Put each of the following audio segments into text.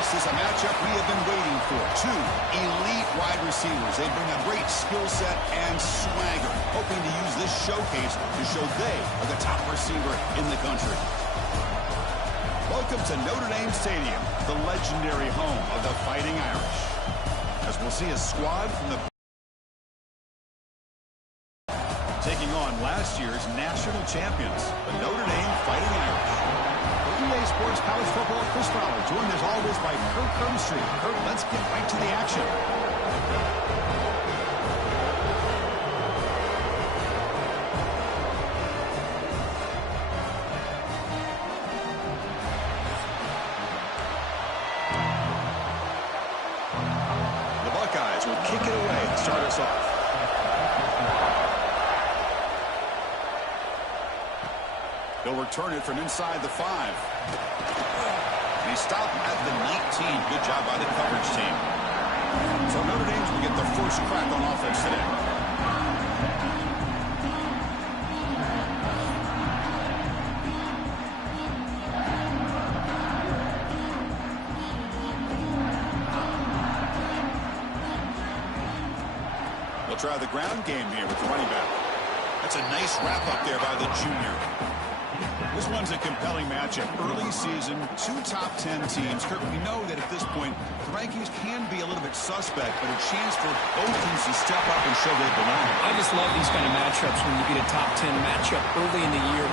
This is a matchup we have been waiting for. Two elite wide receivers. They bring a great skill set and swagger, hoping to use this showcase to show they are the top receiver in the country. Welcome to Notre Dame Stadium, the legendary home of the Fighting Irish. As we'll see a squad from the taking on last year's national champions, the Notre Dame Fighting Irish. For EA Sports College Football, Chris Fowler, joined as always by Kirk Hermstreet. Kirk, let's get right to the action. The Buckeyes will kick it away to start us off. They'll return it from inside the 5. They stop at the 19. Good job by the coverage team. So Notre Dame will get the first crack on offense today. They'll try the ground game here with the running back. That's a nice wrap up there by the junior. This one's a compelling matchup. Early season, 2 top 10 teams. Kurt, we know that at this point, the rankings can be a little bit suspect, but a chance for both teams to step up and show they belong. I just love these kind of matchups when you get a top 10 matchup early in the year.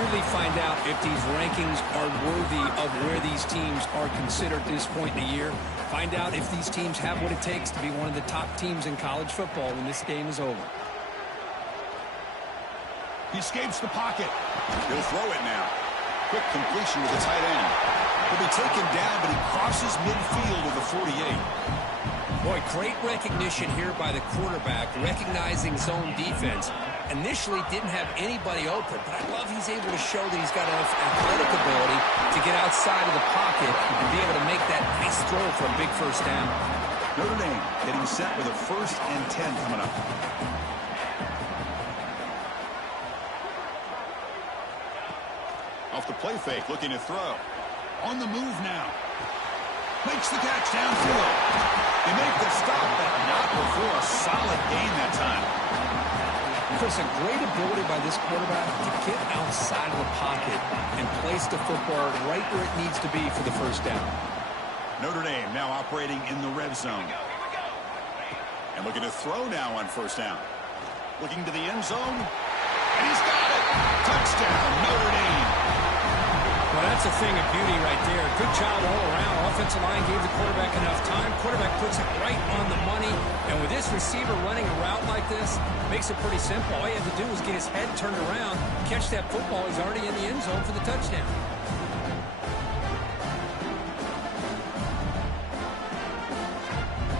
Really find out if these rankings are worthy of where these teams are considered at this point in the year. Find out if these teams have what it takes to be one of the top teams in college football when this game is over. He escapes the pocket. He'll throw it now. Quick completion to the tight end. He'll be taken down, but he crosses midfield of the 48. Boy, great recognition here by the quarterback, recognizing zone defense. Initially didn't have anybody open, but I love he's able to show that he's got enough athletic ability to get outside of the pocket and be able to make that nice throw for a big first down. Notre Dame getting set with a 1st and 10 coming up. Off the play fake, looking to throw. On the move now. Makes the catch downfield. They make the stop, but not before a solid gain that time. Chris, a great ability by this quarterback to get outside of the pocket and place the football right where it needs to be for the first down. Notre Dame now operating in the red zone. And looking to throw now on 1st down. Looking to the end zone. And he's got it. Touchdown, Notre Dame. Well, that's a thing of beauty right there. Good job all around. Offensive line gave the quarterback enough time. Quarterback puts it right on the money. And with this receiver running a route like this, makes it pretty simple. All you have to do is get his head turned around, catch that football. He's already in the end zone for the touchdown.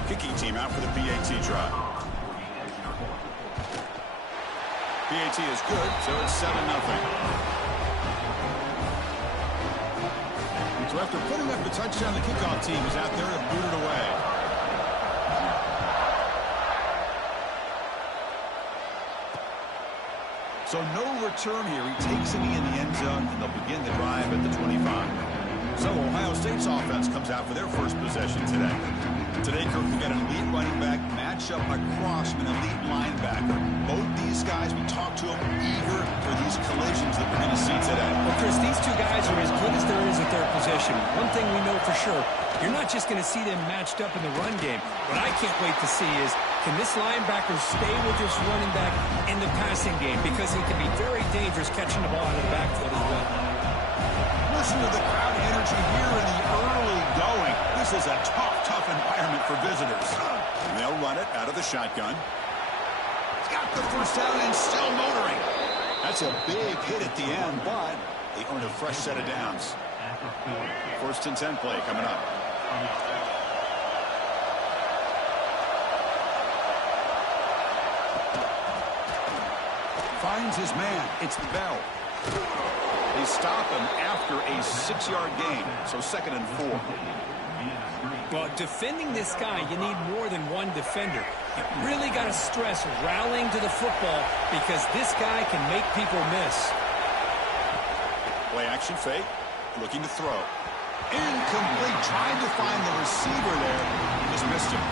Kicking team out for the PAT try. PAT is good, so it's 7-0. So after putting up the touchdown, the kickoff team is out there to boot it away. So no return here. He takes it in the end zone, and they'll begin the drive at the 25. So Ohio State's offense comes out for their first possession today. Today, Kirk, we got an elite running back match up across an elite linebacker. Both these guys, we talked to them, eager for these collisions that we're going to see today. Well, Chris, these two guys are as good as there is at their position. One thing we know for sure, you're not just going to see them matched up in the run game. What I can't wait to see is, can this linebacker stay with this running back in the passing game? Because he can be very dangerous catching the ball out of the backfield as well. Listen to the crowd energy here in the early going. This is a tough environment for visitors. And they'll run it out of the shotgun. He's got the first down and still motoring. That's a big hit at the end, but they earn a fresh set of downs. 1st and 10 play coming up. Finds his man. It's Bell. They stop him after a 6-yard gain, so 2nd and 4. Well, defending this guy, you need more than one defender. You really got to stress rallying to the football because this guy can make people miss. Play action fake, looking to throw. Incomplete, trying to find the receiver there. Just missed him.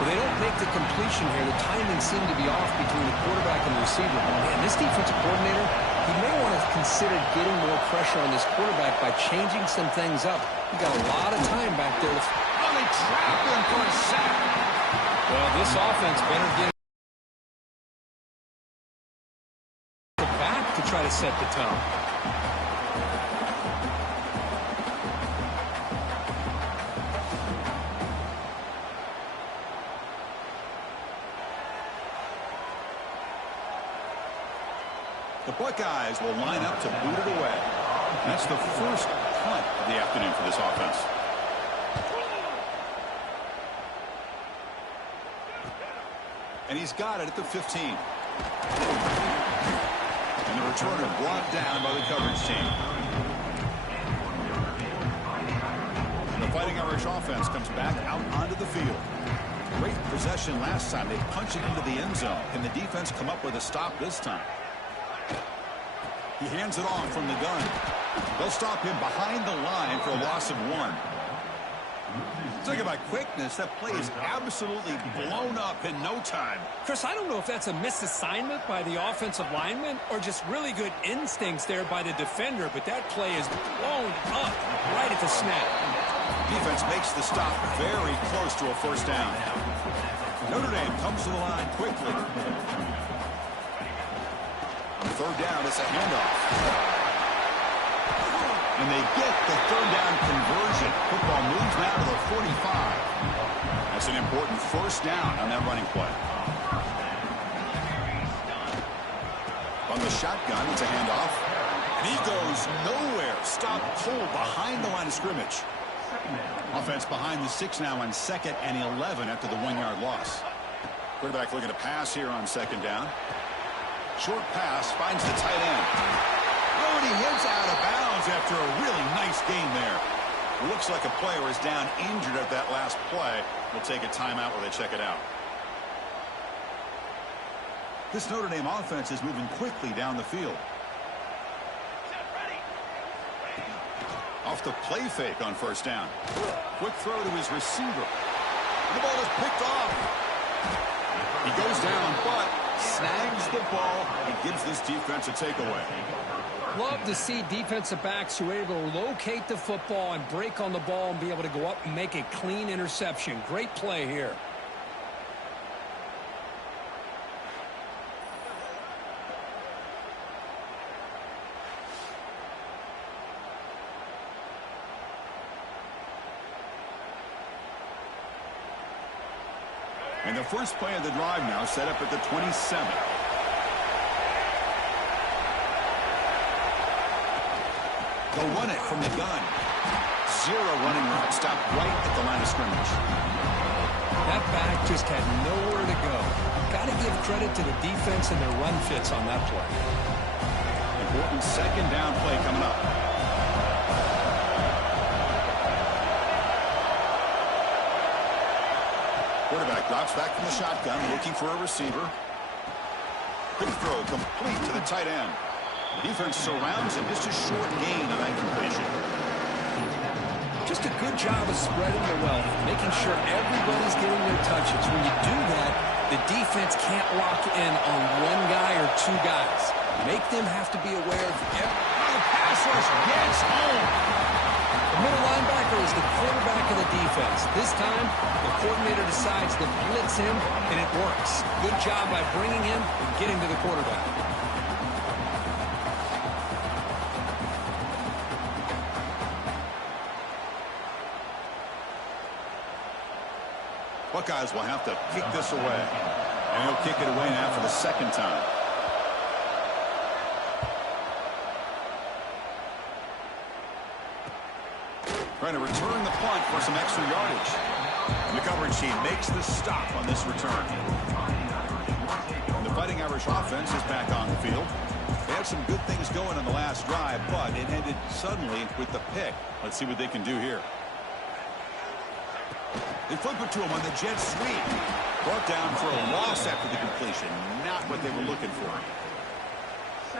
Well, they don't make the completion here. The timing seemed to be off between the quarterback and the receiver. Man, this defensive coordinator, he may want to consider getting more pressure on this quarterback by changing some things up. He got a lot of time back there. Oh, they trap him for a sack. Well, this offense better get the back to try to set the tone. The Buckeyes will line up to boot it away. That's the first punt of the afternoon for this offense. And he's got it at the 15. And the returner brought down by the coverage team. And the Fighting Irish offense comes back out onto the field. Great possession last time. They punch it into the end zone. Can the defense come up with a stop this time? He hands it off from the gun. They'll stop him behind the line for a loss of 1. Talking about quickness, that play is absolutely blown up in no time. Chris, I don't know if that's a misassignment by the offensive lineman or just really good instincts there by the defender, but that play is blown up right at the snap. Defense makes the stop very close to a first down. Notre Dame comes to the line quickly. On third down, it's a handoff. And they get the third down conversion. Football moves now to the 45. That's an important first down on that running play. On the shotgun, it's a handoff. And he goes nowhere. Stop cold behind the line of scrimmage. Offense behind the 6 now on 2nd and 11 after the 1-yard loss. Quarterback looking to pass here on 2nd down. Short pass finds the tight end. Oh, and he hits out of bounds after a really nice game there. Looks like a player is down injured at that last play. We'll take a timeout while they check it out. This Notre Dame offense is moving quickly down the field. Off the play fake on first down. Quick throw to his receiver. The ball is picked off. He goes down, but snags the ball and gives this defense a takeaway. Love to see defensive backs who are able to locate the football and break on the ball and be able to go up and make a clean interception. Great play here. And the first play of the drive now set up at the 27. They'll run it from the gun. 0 running route stopped right at the line of scrimmage. That back just had nowhere to go. Got to give credit to the defense and their run fits on that play. Important 2nd down play coming up. Quarterback drops back from the shotgun, looking for a receiver. Quick throw complete to the tight end. The defense surrounds him. Just a short gain on that completion. Just a good job of spreading the wealth, making sure everybody's getting their touches. When you do that, the defense can't lock in on one guy or 2 guys. Make them have to be aware of The pass rush gets home. the middle linebacker is the quarterback of the defense. This time, the coordinator decides to blitz him, and it works. Good job by bringing him and getting to the quarterback. Buckeyes will have to kick this away. And he'll kick it away now for the 2nd time. Trying to return the punt for some extra yardage. And the coverage team makes the stop on this return. And the Fighting Irish offense is back on the field. They had some good things going on the last drive, but it ended suddenly with the pick. Let's see what they can do here. They flip it to him on the jet sweep. Brought down for a loss after the completion. Not what they were looking for.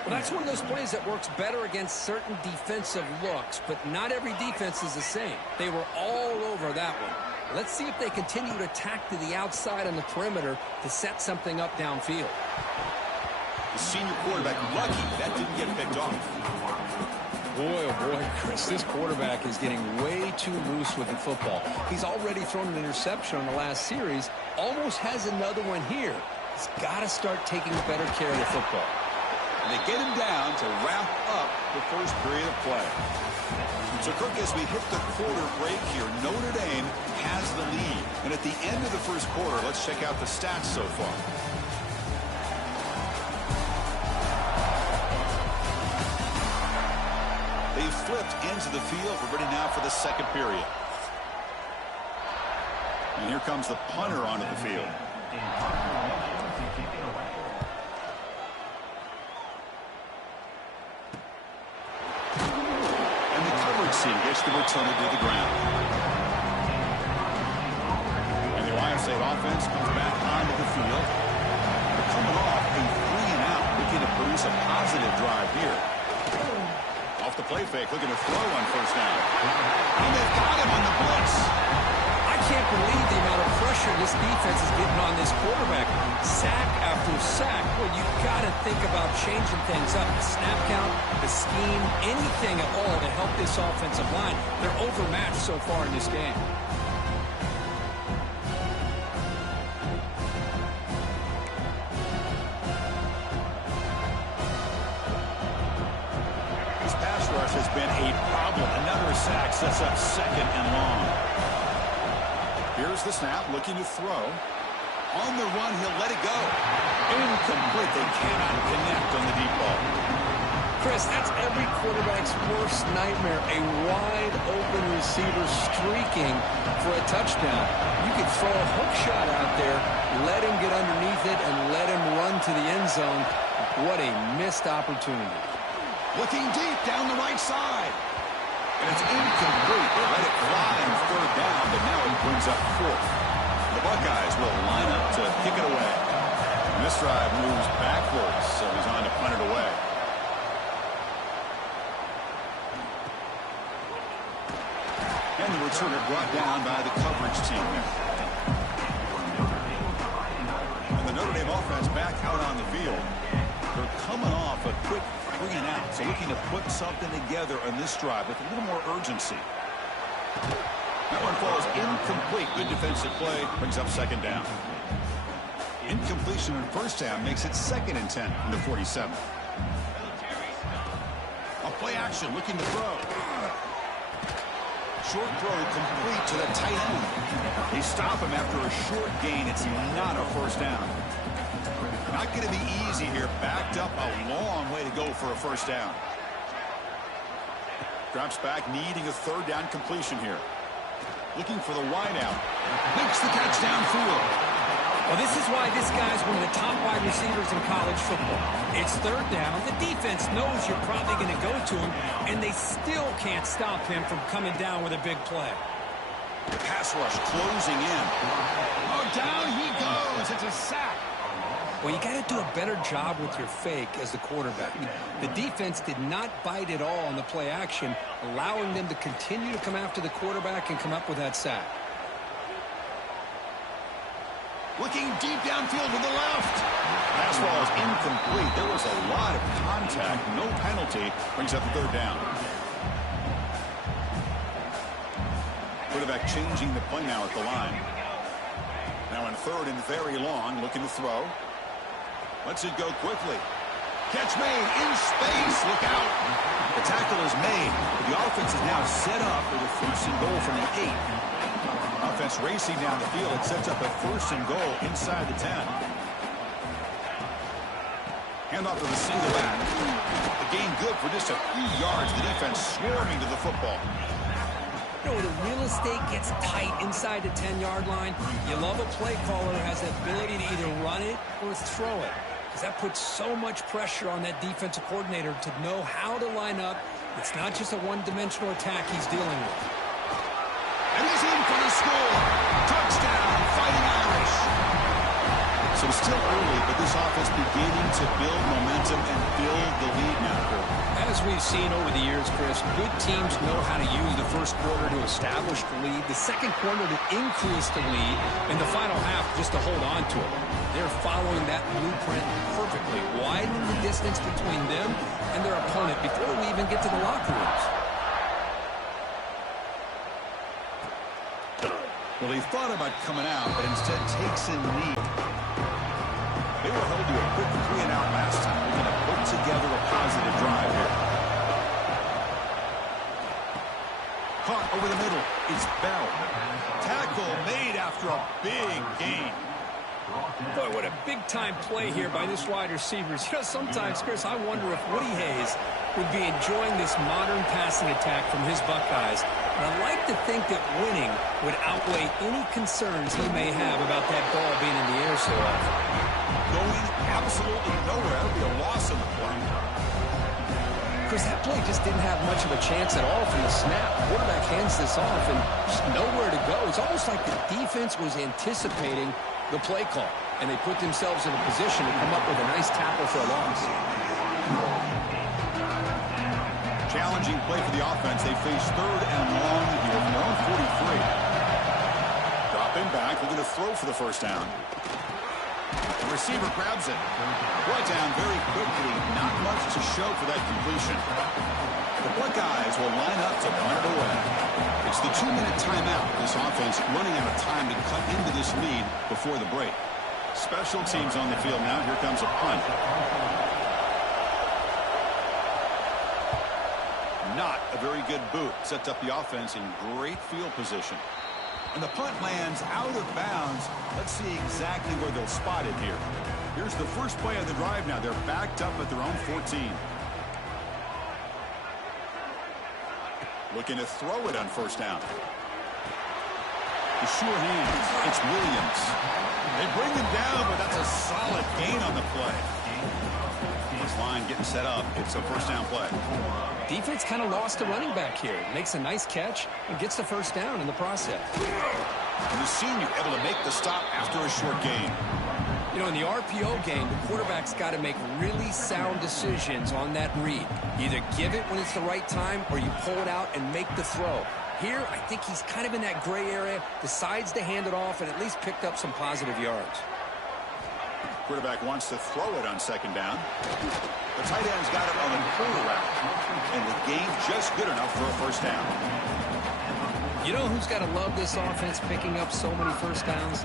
Well, that's one of those plays that works better against certain defensive looks, but not every defense is the same. They were all over that one. Let's see if they continue to attack to the outside on the perimeter to set something up downfield. The senior quarterback lucky that didn't get picked off. Boy, oh boy, Chris, this quarterback is getting way too loose with the football. He's already thrown an interception on the last series, almost has another one here. He's got to start taking better care of the football. And they get him down to wrap up the first period of play. So, Kirk, as we hit the quarter break here, Notre Dame has the lead. And at the end of the first quarter, let's check out the stats so far. They've flipped into the field. We're ready now for the second period. And here comes the punter onto the field. And the coverage team gets the returner to the ground. And the Ohio State offense comes back onto the field. They're coming off a 3-and-out, looking to produce a positive drive here. Off the play fake, looking to throw on first down. And they've got him on the blitz. I can't believe the amount of pressure this defense is getting on this quarterback. Sack after sack. Well, you've got to think about changing things up. The snap count, the scheme, anything at all to help this offensive line. They're overmatched so far in this game. Has been a problem. Another sack sets up second and long. Here's the snap, looking to throw. On the run, he'll let it go. Incomplete. They cannot connect on the deep ball. Chris, that's every quarterback's worst nightmare. A wide open receiver streaking for a touchdown. You could throw a hook shot out there, let him get underneath it, and let him run to the end zone. What a missed opportunity. Looking deep down the right side. And it's incomplete. They let it fly on third down, but now it brings up fourth. The Buckeyes will line up to kick it away. And this drive moves backwards, so he's on to punt it away. And the returner brought down by the coverage team there. And the Notre Dame offense back out on the field. They're coming off a quick 3-and-out, so looking to put something together on this drive with a little more urgency. That one falls incomplete. Good defensive play. Brings up second down. Incompletion on first down makes it 2nd and 10 in the 47. A play action, looking to throw. Short throw complete to the tight end. They stop him after a short gain. It's not a first down. Not going to be easy here. Backed up a long way to go for a first down. Drops back, needing a third down completion here. Looking for the wideout. Makes the catch downfield. Well, this is why this guy's one of the top wide receivers in college football. It's third down. The defense knows you're probably going to go to him, and they still can't stop him from coming down with a big play. Pass rush closing in. Oh, down he goes. It's a sack. Well, you got to do a better job with your fake as the quarterback. The defense did not bite at all on the play action, allowing them to continue to come after the quarterback and come up with that sack. Looking deep downfield to the left. Pass ball is incomplete. There was a lot of contact. No penalty. Brings up the third down. Quarterback changing the play now at the line. Now in third and very long, looking to throw. Lets it go quickly. Catch made in space. Look out. The tackle is made. The offense is now set up with a first and goal from the 8. Offense racing down the field. It sets up a first and goal inside the 10. Handoff to the single back. The gain good for just a few yards. The defense swarming to the football. You know, the real estate gets tight inside the 10-yard line. You love a play caller who has the ability to either run it or throw it, because that puts so much pressure on that defensive coordinator to know how to line up. It's not just a one-dimensional attack he's dealing with. And he's in for the score. Touchdown, Fighting Irish. So still early, but this offense beginning to build momentum and build the lead now. As we've seen over the years, Chris, good teams know how to use the first quarter to establish the lead, the second quarter to increase the lead, and the final half just to hold on to it. They're following that blueprint perfectly, widening the distance between them and their opponent before we even get to the locker rooms. Well, he thought about coming out, but instead takes in lead. They were held to a quick 3-and-out last time. They're going to put together a positive drive here. Caught over the middle. It's Bell. Tackle made after a big gain. Boy, what a big-time play here by this wide receiver. You know, sometimes, Chris, I wonder if Woody Hayes would be enjoying this modern passing attack from his Buckeyes. And I'd like to think that winning would outweigh any concerns he may have about that ball being in the air so often. Going absolutely nowhere. That would be a loss in the play. Chris, that play just didn't have much of a chance at all from the snap. The quarterback hands this off and just nowhere to go. It's almost like the defense was anticipating the play call, and they put themselves in a position to come up with a nice tackle for a loss. Challenging play for the offense. They face 3rd and long here from their own 43. Dropping back, looking to throw for the first down. The receiver grabs it. Brought down very quickly. Not much to show for that completion. The Buckeyes will line up to punt it away. It's the 2-minute timeout. This offense running out of time to cut into this lead before the break. Special teams on the field now. Here comes a punt. Not a very good boot. Sets up the offense in great field position. And the punt lands out of bounds. Let's see exactly where they'll spot it here. Here's the first play of the drive now. They're backed up at their own 14. Looking to throw it on first down. The sure hands. It's Williams. They bring him down, but that's a solid gain on the play. This line getting set up. It's a first down play. Defense kind of lost the running back here. Makes a nice catch and gets the first down in the process. And the senior able to make the stop after a short gain. You know, in the RPO game, the quarterback's got to make really sound decisions on that read. Either give it when it's the right time or you pull it out and make the throw. Here, I think he's kind of in that gray area, decides to hand it off and at least picked up some positive yards. Quarterback wants to throw it on second down. The tight end's got it on the quarter route. And the game's just good enough for a first down. You know who's got to love this offense picking up so many first downs?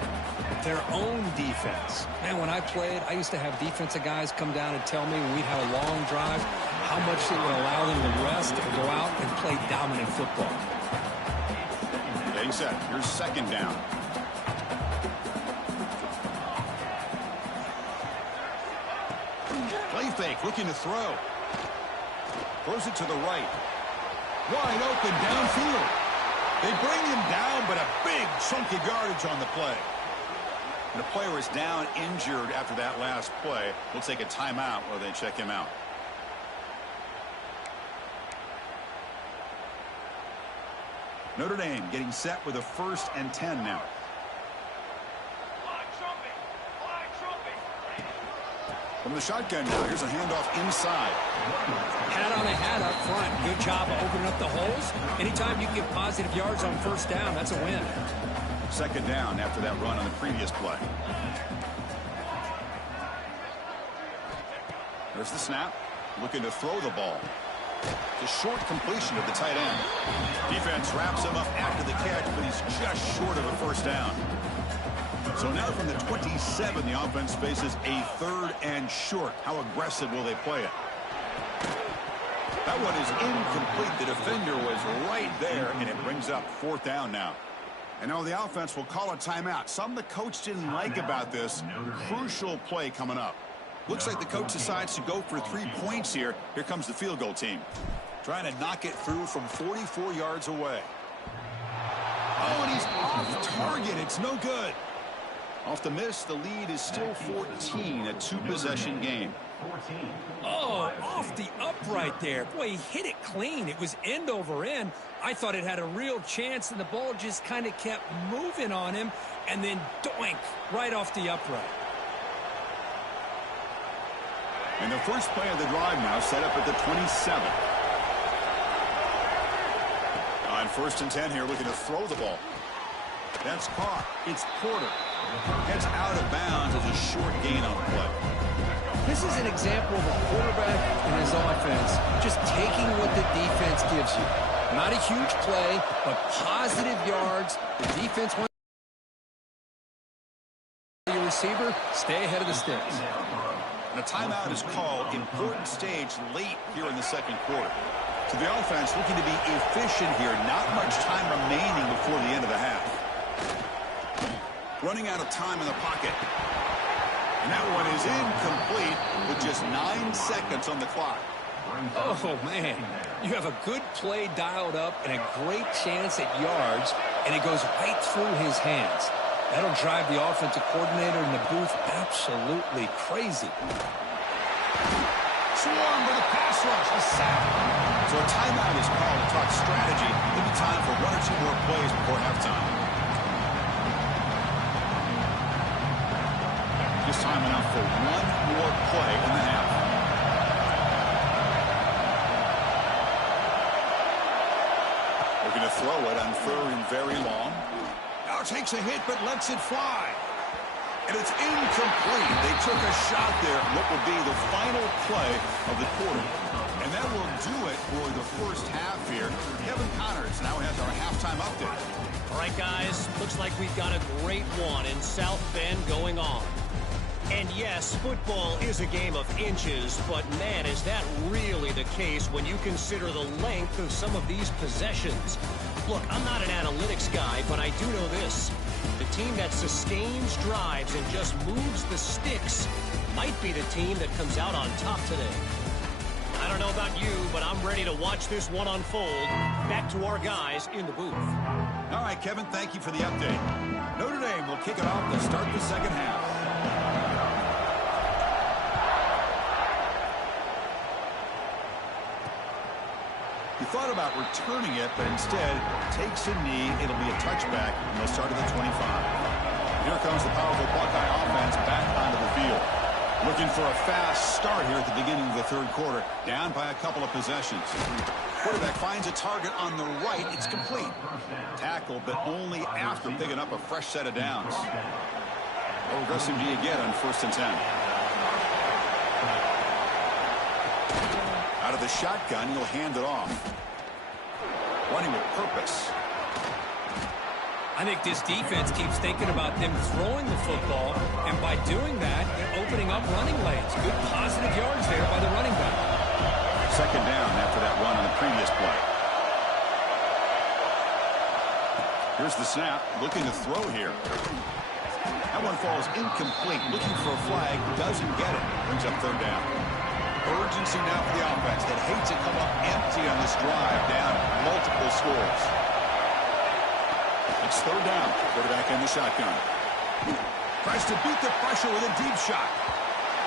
Their own defense. Man, when I played, I used to have defensive guys come down and tell me when we'd have a long drive how much it would allow them to rest and go out and play dominant football. Getting set. Here's second down. Play fake, looking to throw. Throws it to the right. Wide open downfield. They bring him down, but a big chunk of yardage on the play. And the player is down injured after that last play. We'll take a timeout while they check him out. Notre Dame getting set with a 1st and 10 now. From the shotgun now, here's a handoff inside. Hat on a hat up front. Good job of opening up the holes. Anytime you can get positive yards on first down, that's a win. Second down after that run on the previous play. There's the snap. Looking to throw the ball. The short completion of the tight end. Defense wraps him up after the catch, but he's just short of a first down. So now from the 27, the offense faces a 3rd and short. How aggressive will they play it? That one is incomplete. The defender was right there, and it brings up 4th down now. And now the offense will call a timeout. Something the coach didn't like about this. Crucial play coming up. Looks like the coach decides to go for 3 points here. Here comes the field goal team. Trying to knock it through from 44 yards away. Oh, and he's off target. It's no good. Off the miss, the lead is still 14, a 2-possession game. Oh, off the upright there. Boy, he hit it clean. It was end over end. I thought it had a real chance, and the ball just kind of kept moving on him, and then doink, right off the upright. And the first play of the drive now set up at the 27. On 1st and 10 here, looking to throw the ball. That's caught. It's Porter. Heads out of bounds as a short gain on the play. This is an example of a quarterback and his offense just taking what the defense gives you. Not a huge play, but positive yards. The defense wants your receiver, stay ahead of the sticks. And a timeout is called. Important stage late here in the second quarter. So the offense looking to be efficient here. Not much time remaining before the end of the half. Running out of time in the pocket. And that one is incomplete with just 9 seconds on the clock. Oh, man. You have a good play dialed up and a great chance at yards, and it goes right through his hands. That'll drive the offensive coordinator in the booth absolutely crazy. Swarm with a pass rush. A sack. So a timeout is called to talk strategy. Maybe time for 1 or 2 more plays before halftime. Just time enough for 1 more play in the half. Looking to throw it on 3rd and very long. Now takes a hit but lets it fly. And it's incomplete. They took a shot there. What will be the final play of the quarter. And that will do it for the first half here. Kevin Connors now has our halftime update. All right, guys. Looks like we've got a great one in South Bend going on. And yes, football is a game of inches, but man, is that really the case when you consider the length of some of these possessions. Look, I'm not an analytics guy, but I do know this. The team that sustains drives and just moves the sticks might be the team that comes out on top today. I don't know about you, but I'm ready to watch this one unfold. Back to our guys in the booth. All right, Kevin, thank you for the update. Notre Dame will kick it off to start the second half. He thought about returning it, but instead takes a knee. It'll be a touchback, and they'll start at the 25. Here comes the powerful Buckeye offense back onto the field. Looking for a fast start here at the beginning of the 3rd quarter. Down by a couple of possessions. Quarterback finds a target on the right. It's complete. Tackle, but only after picking up a fresh set of downs. What aggressive do you get on 1st and 10? Out of the shotgun, he'll hand it off. Running with purpose. I think this defense keeps thinking about them throwing the football, and by doing that, they're opening up running lanes. Good positive yards there by the running back. 2nd down after that run on the previous play. Here's the snap. Looking to throw here. That one falls incomplete. Looking for a flag. Doesn't get it. Brings up 3rd down. Urgency now for the offense that hates to come up empty on this drive, down multiple scores. It's 3rd down. Quarterback in the shotgun. Tries to beat the pressure with a deep shot.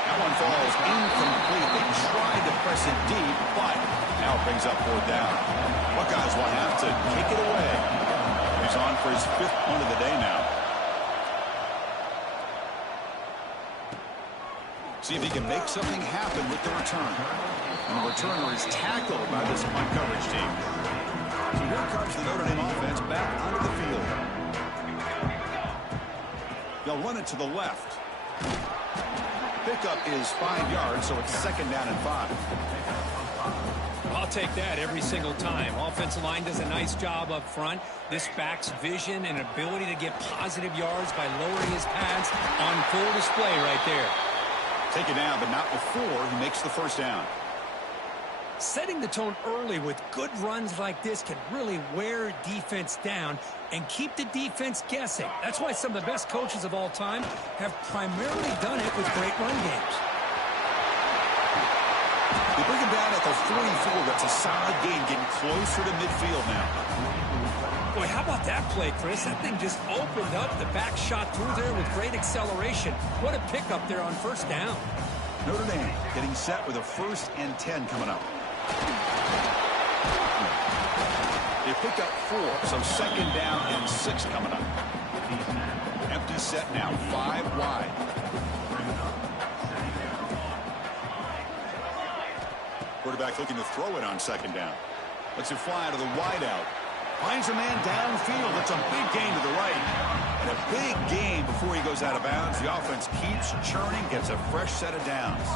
That one falls incomplete. They tried to press it deep, but now it brings up 4th down. Buckeyes will have to kick it away. He's on for his 5th punt of the day now. See if he can make something happen with the return. And the returner is tackled by this punt coverage team. So here comes the Notre Dame offense back onto the field. They'll run it to the left. Pickup is 5 yards, so it's 2nd down and 5. I'll take that every single time. Offensive line does a nice job up front. This back's vision and ability to get positive yards by lowering his pads on full display right there. Take it down, but not before he makes the 1st down. Setting the tone early with good runs like this can really wear defense down and keep the defense guessing. That's why some of the best coaches of all time have primarily done it with great run games. They bring him down at the 44. That's a solid gain, getting closer to midfield now. Boy, how about that play, Chris? That thing just opened up. The back shot through there with great acceleration. What a pickup there on 1st down. Notre Dame getting set with a 1st and 10 coming up. They pick up 4, so 2nd down and 6 coming up. Empty set now, 5 wide. Quarterback looking to throw it on second down. Lets it fly to the wideout. Finds a man downfield. That's a big gain to the right. And a big gain before he goes out of bounds. The offense keeps churning, gets a fresh set of downs.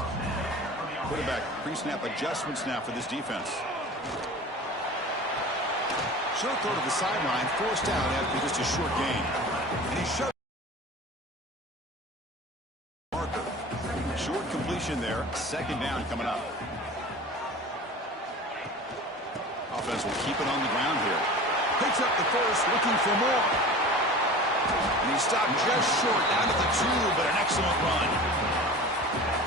Quarterback pre-snap adjustments now for this defense. Short throw to the sideline, forced out after just a short gain. And he shoved marker. Short completion there. Second down coming up. Offense will keep it on the ground here. Picks up the first, looking for more. And he stopped just short, down to the 2, but an excellent run.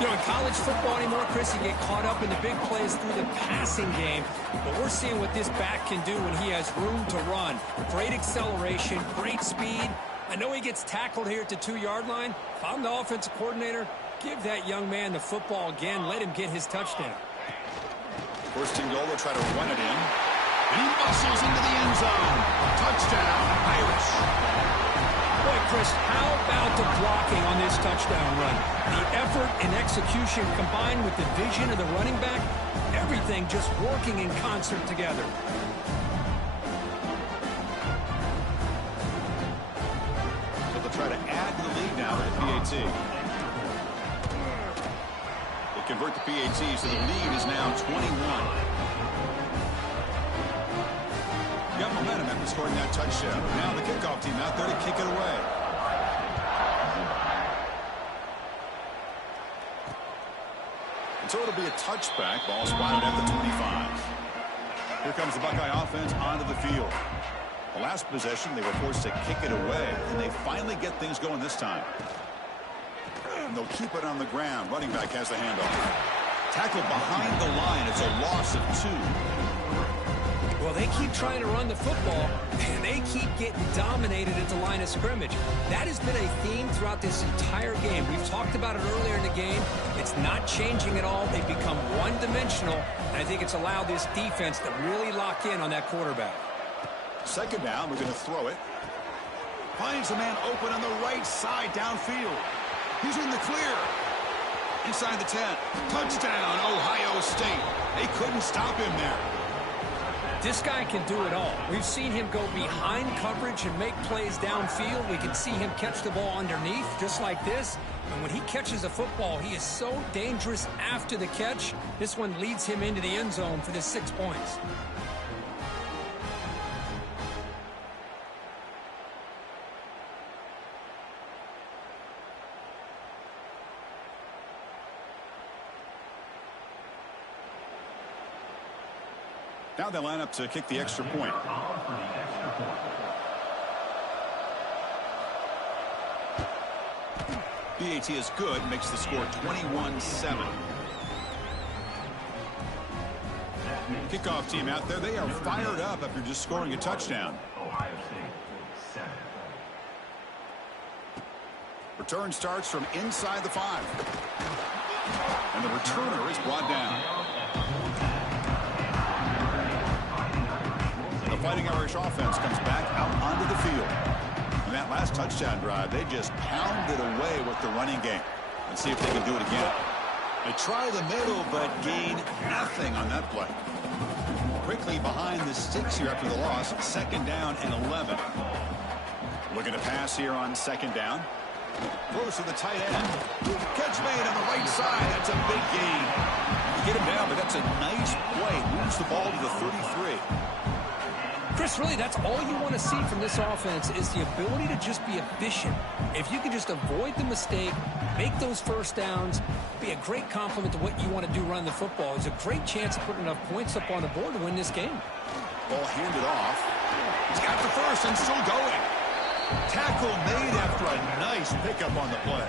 You know, in college football anymore, Chris, you get caught up in the big plays through the passing game. But we're seeing what this back can do when he has room to run. Great acceleration, great speed. I know he gets tackled here at the 2-yard line. If I'm the offensive coordinator, give that young man the football again. Let him get his touchdown. First and goal, they'll try to run it in. And he muscles into the end zone. Touchdown, Irish. Boy, Chris, how about the blocking on this touchdown run? The effort and execution combined with the vision of the running back, everything just working in concert together. So they'll try to add to the lead now with the PAT. They convert the PAT, so the lead is now 21. Got momentum after scoring that touchdown. Now the kickoff team out there to kick it away. And so it'll be a touchback. Ball spotted at the 25. Here comes the Buckeye offense onto the field. The last possession, they were forced to kick it away, and they finally get things going this time. And they'll keep it on the ground. Running back has the handoff. Tackled behind the line. It's a loss of 2. Well, they keep trying to run the football, and they keep getting dominated at the line of scrimmage. That has been a theme throughout this entire game. We've talked about it earlier in the game. It's not changing at all. They've become one-dimensional, and I think it's allowed this defense to really lock in on that quarterback. Second down, we're going to throw it. Finds a man open on the right side downfield. He's in the clear. Inside the 10. Touchdown, Ohio State. They couldn't stop him there. This guy can do it all. We've seen him go behind coverage and make plays downfield. We can see him catch the ball underneath, just like this. And when he catches a football, he is so dangerous after the catch. This one leads him into the end zone for the 6 points. Now they line up to kick the extra point. PAT is good, makes the score 21-7. Kickoff team out there, they are fired up after just scoring a touchdown. Return starts from inside the 5. And the returner is brought down. The Fighting Irish offense comes back out onto the field. In that last touchdown drive, they just pounded away with the running game. Let's see if they can do it again. They try the middle, but gain nothing on that play. Quickly behind the sticks here after the loss. Second down and 11. Looking to pass here on second down. Close to the tight end. Catch made on the right side. That's a big gain. You get him down, but that's a nice play. Moves the ball to the 33. Chris, really, that's all you want to see from this offense is the ability to just be efficient. If you can just avoid the mistake, make those first downs, be a great compliment to what you want to do running the football. It's a great chance to put enough points up on the board to win this game. Ball handed off. He's got the first and still going. Tackle made after a nice pickup on the play.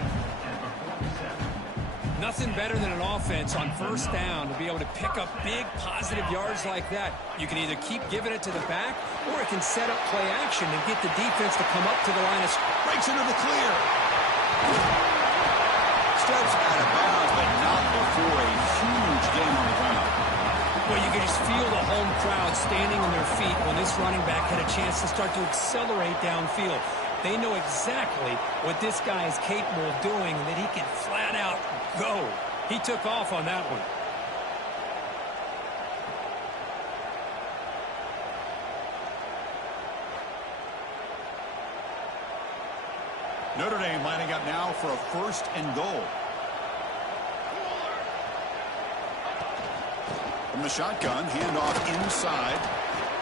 Nothing better than an offense on first down to be able to pick up big positive yards like that. You can either keep giving it to the back, or it can set up play action and get the defense to come up to the line of scrimmage. Breaks into the clear. Steps out of bounds, but not before a huge gain on the ground. Well, you can just feel the home crowd standing on their feet when this running back had a chance to start to accelerate downfield. They know exactly what this guy is capable of doing and that he can flat out go. He took off on that one. Notre Dame lining up now for a 1st and goal. From the shotgun, handoff inside.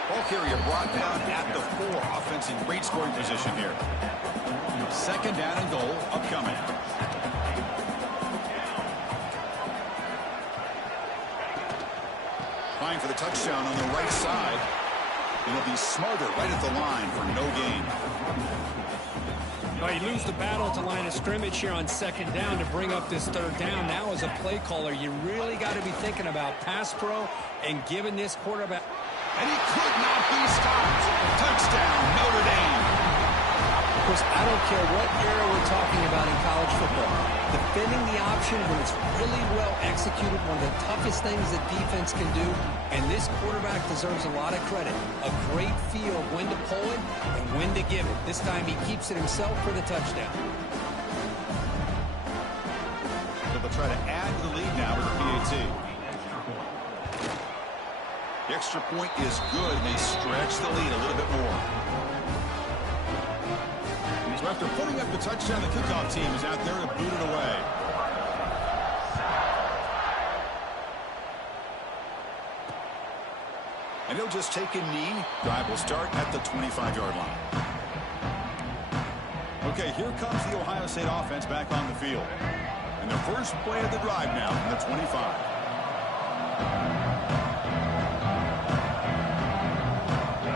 Ball carrier brought down at the 4. Offense in great scoring position here. 2nd down and goal upcoming. Trying for the touchdown on the right side. And he'll be smarter right at the line for no gain. Well, you lose the battle at the line of scrimmage here on 2nd down to bring up this 3rd down. Now as a play caller, you really got to be thinking about pass pro and giving this quarterback. And he could not be stopped. Touchdown, Notre Dame. Of course, I don't care what era we're talking about in college football. Defending the option when it's really well executed, one of the toughest things that defense can do. And this quarterback deserves a lot of credit. A great feel of when to pull it and when to give it. This time he keeps it himself for the touchdown. So they'll try to add to the lead now with the PAT. The extra point is good, and they stretch the lead a little bit more. So after putting up the touchdown, the kickoff team is out there to boot it away. And he'll just take a knee. Drive will start at the 25-yard line. Okay, here comes the Ohio State offense back on the field. And the first play of the drive now from the 25.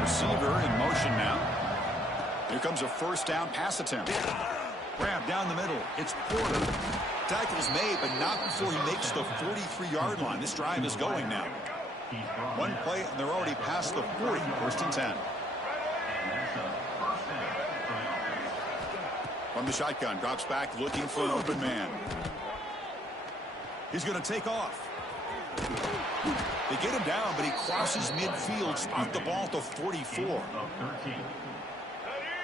Receiver in motion now. Here comes a 1st down pass attempt. Grab down the middle. It's Porter. Tackle's made, but not before he makes the 43-yard line. This drive is going now. One play, and they're already past the 40. 1st and 10. From the shotgun, drops back, looking for an open man. He's going to take off. They get him down, but he crosses midfield, spot the ball to 44.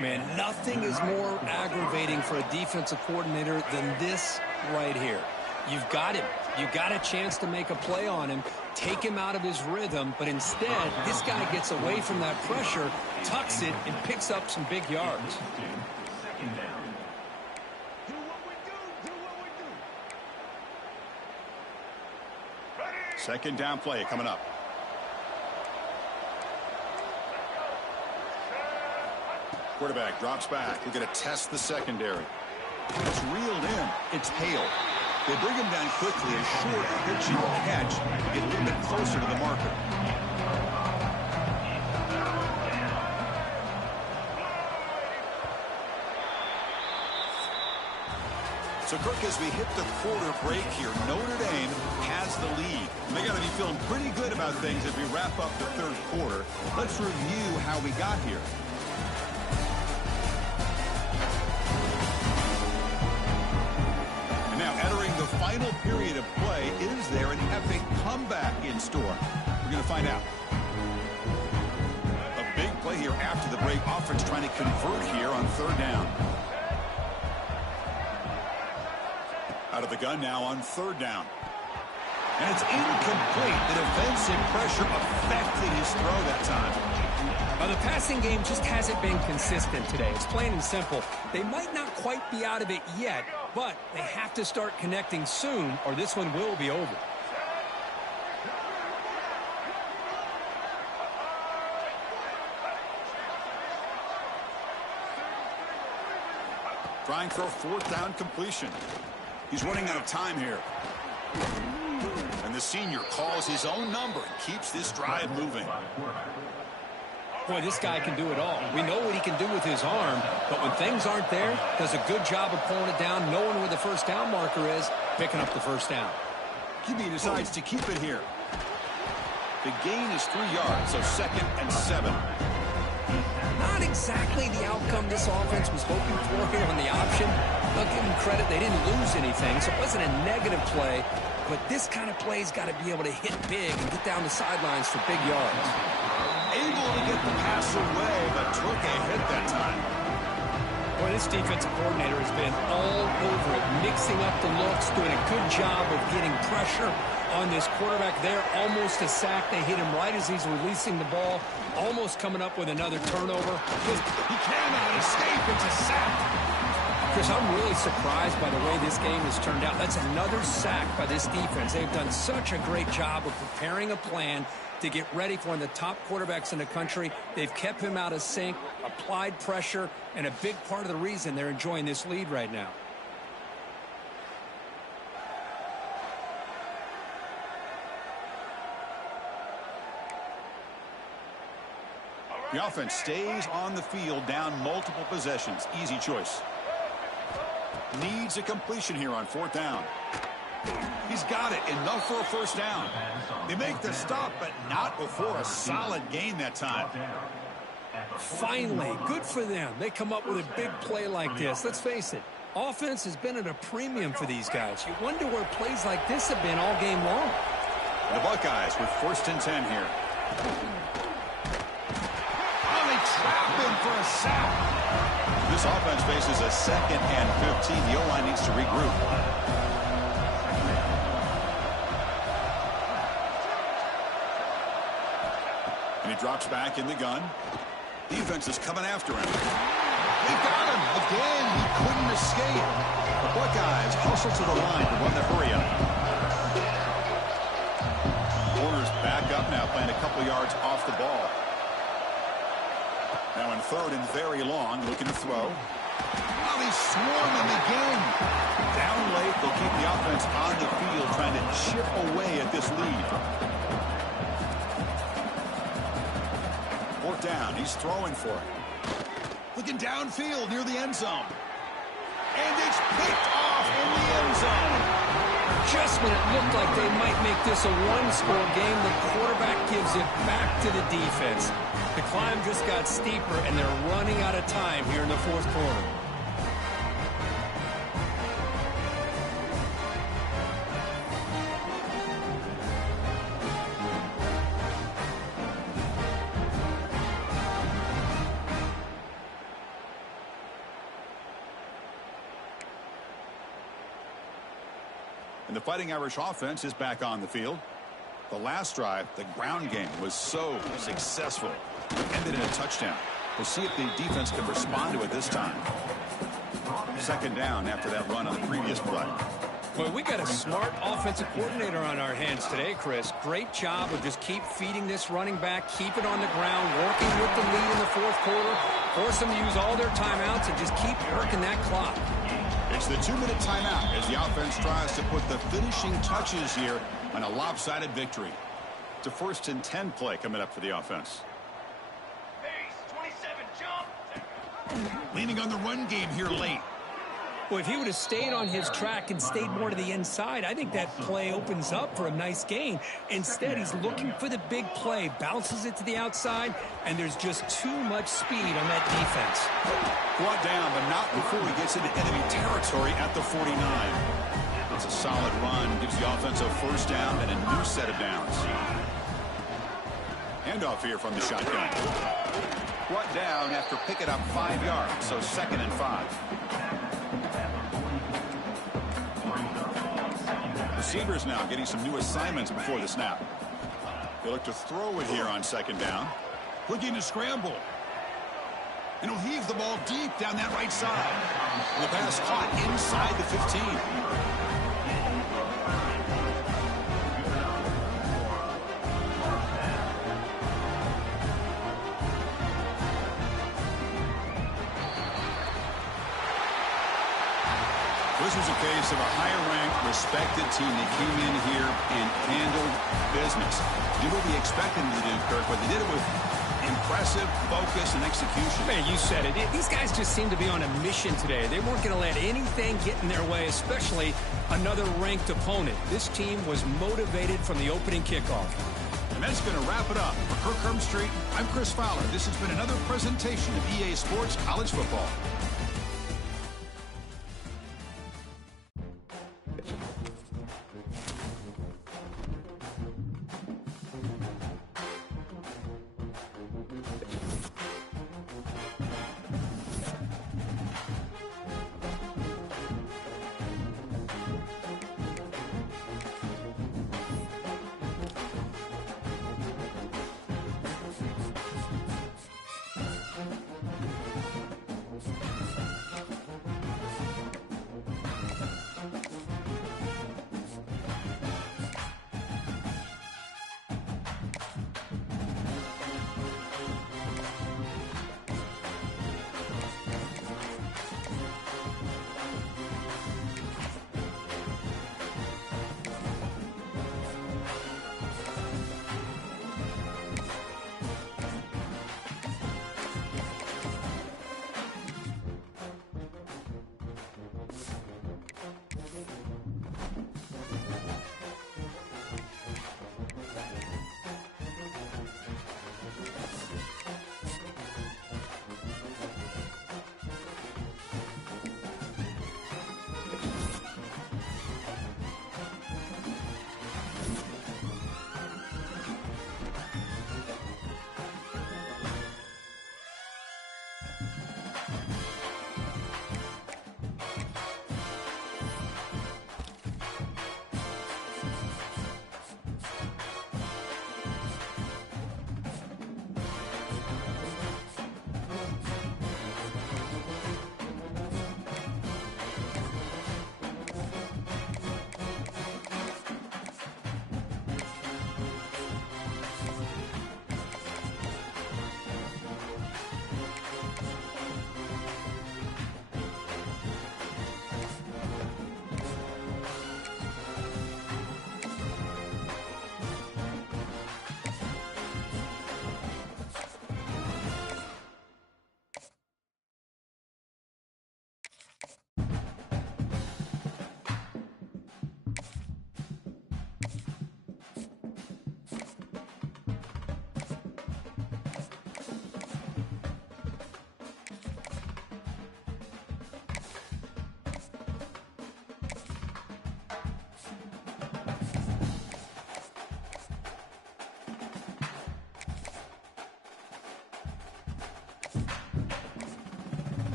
Man, nothing is more aggravating for a defensive coordinator than this right here. You've got him. You've got a chance to make a play on him, take him out of his rhythm, but instead, this guy gets away from that pressure, tucks it, and picks up some big yards. Second down play coming up. Quarterback drops back. We're going to test the secondary. It's reeled in. It's Hale. They bring him down quickly. A short, pitching catch to get a little bit closer to the marker. So, Kirk, as we hit the quarter break here, Notre Dame has the lead. And they got to be feeling pretty good about things as we wrap up the 3rd quarter. Let's review how we got here. And now entering the final period of play, is there an epic comeback in store? We're going to find out. A big play here after the break. Offense trying to convert here on 3rd down. Out of the gun now on 3rd down. And it's incomplete. The defensive pressure affected his throw that time. Now, the passing game just hasn't been consistent today. It's plain and simple. They might not quite be out of it yet, but they have to start connecting soon or this one will be over. Trying for a 4th down completion. He's running out of time here. And the senior calls his own number and keeps this drive moving. Boy, this guy can do it all. We know what he can do with his arm, but when things aren't there, does a good job of pulling it down, knowing where the 1st down marker is, picking up the 1st down. QB decides to keep it here. The gain is 3 yards, so 2nd and 7. Not exactly the outcome this offense was hoping for here on the option. I'll give them credit, they didn't lose anything, so it wasn't a negative play, but this kind of play's got to be able to hit big and get down the sidelines for big yards. Able to get the pass away, but took a hit that time. Boy, this defensive coordinator has been all over it, mixing up the looks, doing a good job of getting pressure on this quarterback there. Almost a sack. They hit him right as he's releasing the ball, almost coming up with another turnover. He cannot escape. It's a sack. Chris, I'm really surprised by the way this game has turned out. That's another sack by this defense. They've done such a great job of preparing a plan to get ready for one of the top quarterbacks in the country. They've kept him out of sync, applied pressure, and a big part of the reason they're enjoying this lead right now. The offense stays on the field, down multiple possessions. Easy choice. Needs a completion here on 4th down. He's got it. Enough for a first down. They make the stop, but not before a solid gain that time. Finally, good for them. They come up with a big play like this. Let's face it, offense has been at a premium for these guys. You wonder where plays like this have been all game long. The Buckeyes with 1st and 10 here. Trap him for a sack. This offense faces a 2nd and 15. The O-line needs to regroup. And he drops back in the gun. Defense is coming after him. They got him. Again, he couldn't escape. The Buckeyes hustle to the line to run the hurry up. Corners back up now, playing a couple yards off the ball. Now in 3rd and very long, looking to throw. Now they swarm him again. Down late, they'll keep the offense on the field, trying to chip away at this lead. 4th down, he's throwing for it. Looking downfield near the end zone. And it's picked off in the end zone. Just when it looked like they might make this a one-score game, the quarterback gives it back to the defense. The climb just got steeper, and they're running out of time here in the 4th quarter. And the Fighting Irish offense is back on the field. The last drive, the ground game, was so successful. Ended in a touchdown. We'll see if the defense can respond to it this time. 2nd down after that run on the previous play. Well, we got a smart offensive coordinator on our hands today, Chris. Great job of just keep feeding this running back, keep it on the ground, working with the lead in the 4th quarter, force them to use all their timeouts, and just keep working that clock. It's the 2-minute timeout as the offense tries to put the finishing touches here on a lopsided victory. It's a 1st and 10 play coming up for the offense. Leaning on the run game here late. Well, if he would have stayed on his track and stayed more to the inside, I think that play opens up for a nice gain. Instead, he's looking for the big play, bounces it to the outside, and there's just too much speed on that defense. Brought down, but not before he gets into enemy territory at the 49. It's a solid run, gives the offense a 1st down and a new set of downs. Handoff here from the shotgun. Brought down after picking up 5 yards, so 2nd and 5. Receivers now getting some new assignments before the snap. They look to throw it here on 2nd down. Looking to scramble. And he'll heave the ball deep down that right side. The pass caught inside the 15. This was a case of a higher-ranked, respected team that came in here and handled business. Did what we expected them to do, Kirk, but they did it with impressive focus and execution. Man, you said it. These guys just seem to be on a mission today. They weren't going to let anything get in their way, especially another ranked opponent. This team was motivated from the opening kickoff. And that's going to wrap it up. For Kirk Hermstreet, I'm Chris Fowler. This has been another presentation of EA Sports College Football.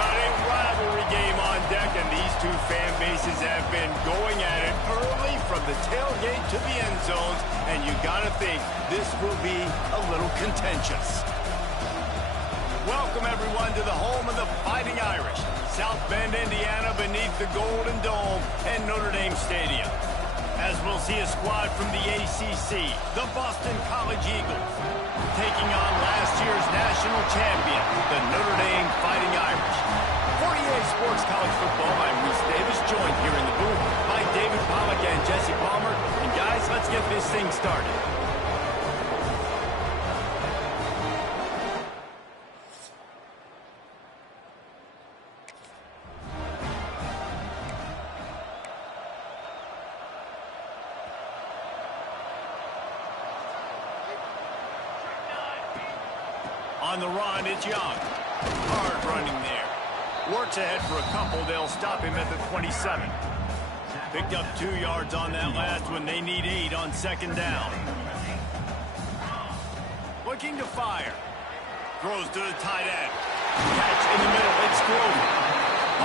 got a rivalry game on deck, and these two fan bases have been going at it early from the tailgate to the end zones, and you got to think this will be a little contentious. Welcome, everyone, to the home of the Fighting Irish, South Bend, Indiana, beneath the Golden Dome and Notre Dame Stadium. As we'll see a squad from the ACC, the Boston College Eagles, taking on last year's national champion, the Notre Dame Fighting Irish. For EA Sports College Football, I'm Reese Davis, joined here in the booth by David Pollack and Jesse Palmer. And guys, let's get this thing started. On the run, it's Young. Hard running there. Works ahead for a couple. They'll stop him at the 27. Picked up 2 yards on that last one. They need 8 on second down. Looking to fire. Throws to the tight end. Catch in the middle. It's Grover.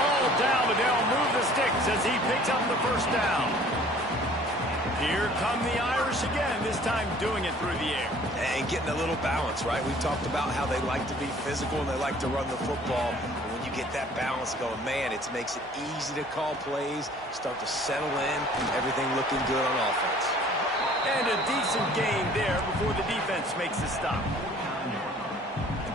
All down, but they'll move the sticks as he picks up the first down. Here come the Irish again, this time doing it through the air. And getting a little balance, right? We've talked about how they like to be physical and they like to run the football. And when you get that balance going, man, it makes it easy to call plays, start to settle in, everything looking good on offense. And a decent gain there before the defense makes the stop.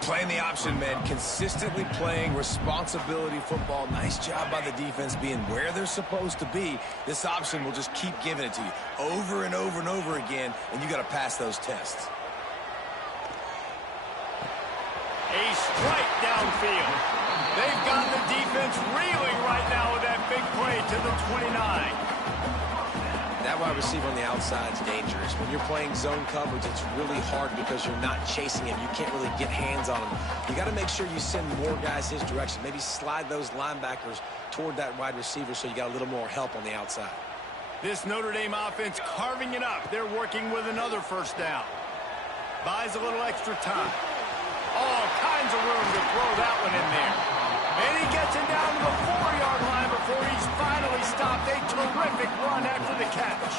Playing the option, man, consistently playing responsibility football. Nice job by the defense being where they're supposed to be. This option will just keep giving it to you over and over and over again, and you got to pass those tests. A strike downfield. They've got the defense reeling right now with that big play to the 29. That wide receiver on the outside is dangerous. When you're playing zone coverage, it's really hard because you're not chasing him. You can't really get hands on him. You got to make sure you send more guys his direction. Maybe slide those linebackers toward that wide receiver so you got a little more help on the outside. This Notre Dame offense carving it up. They're working with another first down. Buys a little extra time. All kinds of room to throw that one in there. And he gets it down to the 4-yard line before he's finally stopped. A terrific run after the catch.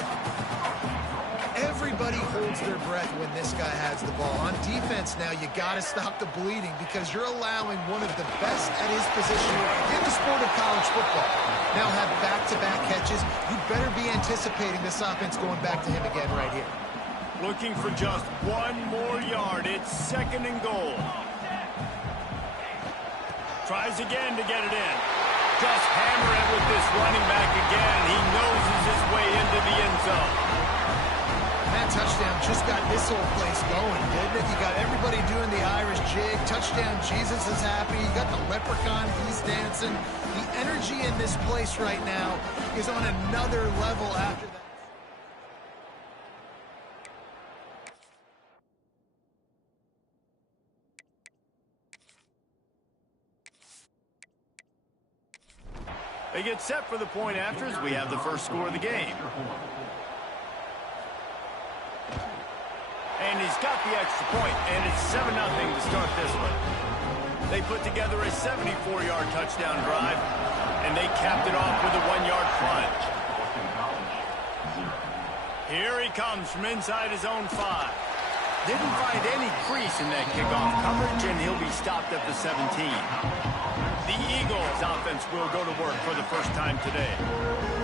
Everybody holds their breath when this guy has the ball. On defense now, you got to stop the bleeding because you're allowing one of the best at his position in the sport of college football. Now have back-to-back catches. You better be anticipating this offense going back to him again right here. Looking for just 1 more yard. It's 2nd and goal. Tries again to get it in. Just hammer it with this running back again. He noses his way into the end zone. That touchdown just got this whole place going, didn't it? You got everybody doing the Irish jig. Touchdown, Jesus is happy. You got the leprechaun, he's dancing. The energy in this place right now is on another level after that. They get set for the point after as we have the first score of the game. And he's got the extra point, and it's 7-0 to start this one. They put together a 74-yard touchdown drive, and they capped it off with a 1-yard plunge. Here he comes from inside his own 5. Didn't find any crease in that kickoff coverage, and he'll be stopped at the 17. The Eagles offense will go to work for the first time today.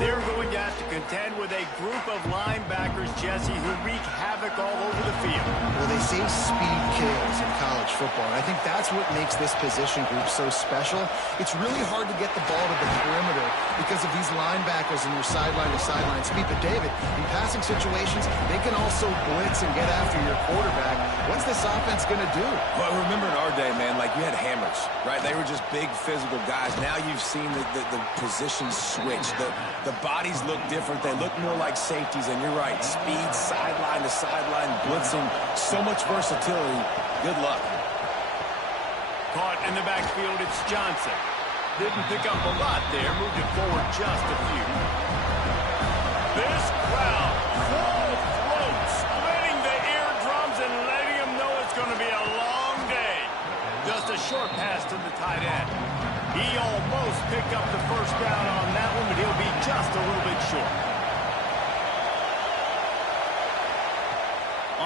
They're going to have to contend with a group of linebackers, Jesse, who wreak havoc all over the field. Well, they say speed kills in college football, and I think that's what makes this position group so special. It's really hard to get the ball to the perimeter because of these linebackers and your sideline-to-sideline speed. But, David, in passing situations, they can also blitz and get after your quarterback. What's this offense going to do? Well, remember in our day, man, like you had hammers, right? They were just big physical guys. Now you've seen the positions switch. The bodies look different. They look more like safeties, and you're right. Speed, sideline to sideline, blitzing, so much versatility. Good luck. Caught in the backfield, it's Johnson. Didn't pick up a lot there, moved it forward just a few. This crowd, full throat, splitting the eardrums and letting them know it's going to be a long day. Just a short pass to the tight end. He almost picked up the first down on that one, but he'll be just a little bit short.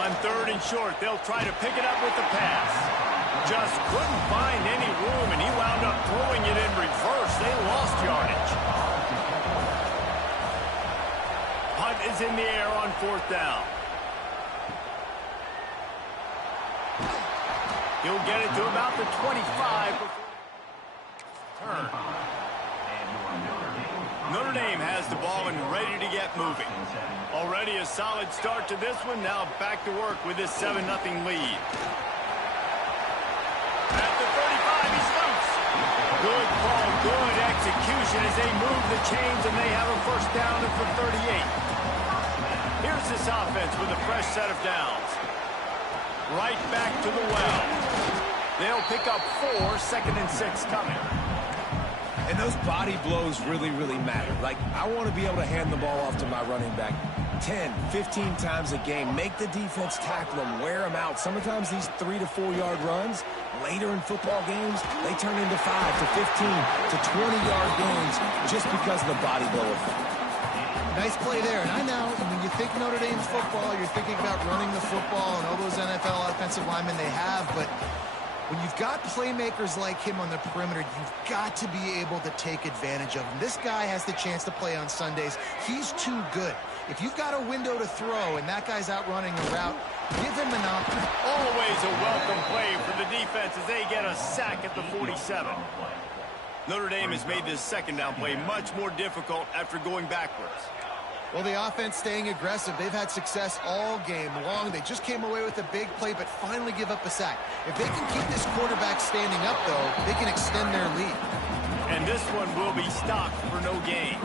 On 3rd and short, they'll try to pick it up with the pass. Just couldn't find any room, and he wound up throwing it in reverse. They lost yardage. Punt is in the air on 4th down. He'll get it to about the 25 before turn. Notre Dame has the ball and ready to get moving. Already a solid start to this one. Now back to work with this 7-0 lead. At the 35, he's loose. Good call, good execution as they move the chains, and they have a first down at the 38. Here's this offense with a fresh set of downs. Right back to the well. They'll pick up 4, 2nd and 6 coming. And those body blows really, really matter. Like, I want to be able to hand the ball off to my running back 10, 15 times a game. Make the defense tackle them, wear them out. Sometimes these 3 to 4 yard runs, later in football games, they turn into 5 to 15 to 20-yard gains just because of the body blow effect. Nice play there. And I know when you think Notre Dame's football, you're thinking about running the football and all those NFL offensive linemen they have, but when you've got playmakers like him on the perimeter, you've got to be able to take advantage of him. This guy has the chance to play on Sundays. He's too good. If you've got a window to throw and that guy's out running a route, give him an option. Always a welcome play for the defense as they get a sack at the 47. Notre Dame has made this 2nd down play much more difficult after going backwards. Well, the offense staying aggressive. They've had success all game long. They just came away with a big play, but finally give up a sack. If they can keep this quarterback standing up, though, they can extend their lead. And this one will be stopped for no gain.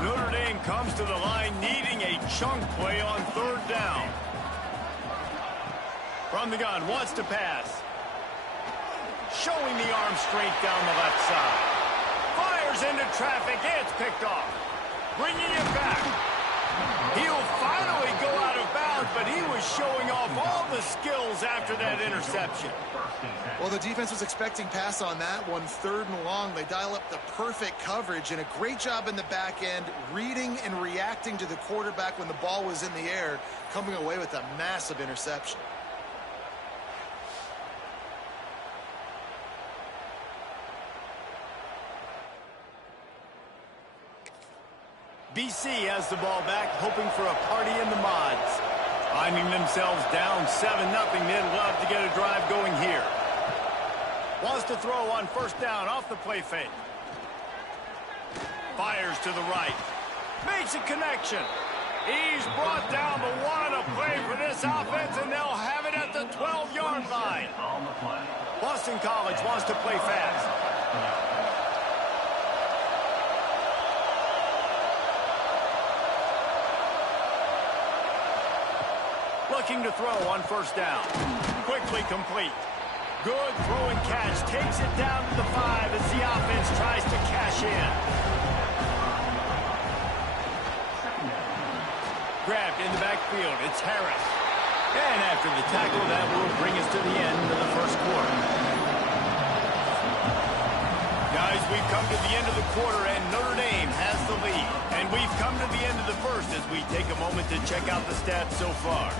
Notre Dame comes to the line needing a chunk play on 3rd down. From the gun, wants to pass. Showing the arm strength down the left side. Fires into traffic. It's picked off. Bringing it back. He'll finally go out of bounds, but he was showing off all the skills after that interception. Well, the defense was expecting pass on that one. 3rd and long. They dial up the perfect coverage and a great job in the back end, reading and reacting to the quarterback when the ball was in the air, coming away with a massive interception. BC has the ball back, hoping for a party in the mods. Finding themselves down 7-0, they'd love to get a drive going here. Wants to throw on 1st down off the play fake. Fires to the right. Makes a connection. He's brought down, but what a play for this offense, and they'll have it at the 12-yard line. Boston College wants to play fast. Looking to throw on 1st down. Quickly complete. Good throw and catch. Takes it down to the 5 as the offense tries to cash in. Grabbed in the backfield. It's Harris. And after the tackle, that will bring us to the end of the 1st quarter. Guys, we've come to the end of the quarter, and Notre Dame has the lead. And we've come to the end of the 1st as we take a moment to check out the stats so far.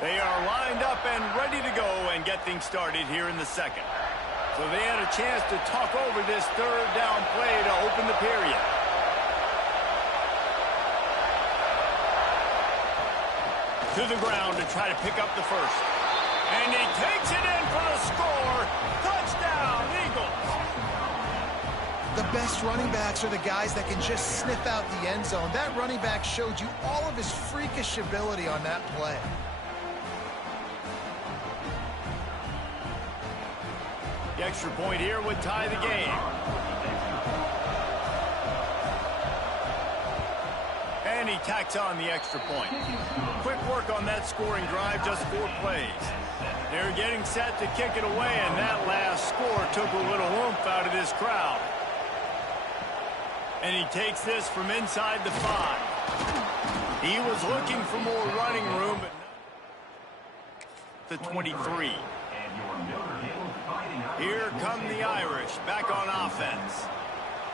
They are lined up and ready to go and get things started here in the 2nd. So they had a chance to talk over this 3rd down play to open the period. To the ground to try to pick up the 1st. And he takes it in for the score. Touchdown, Eagles. The best running backs are the guys that can just sniff out the end zone. That running back showed you all of his freakish ability on that play. The extra point here would tie the game. And he tacks on the extra point. Quick work on that scoring drive, just 4 plays. They're getting set to kick it away, and that last score took a little oomph out of this crowd. And he takes this from inside the 5. He was looking for more running room, but the 23. Here come the Irish back on offense.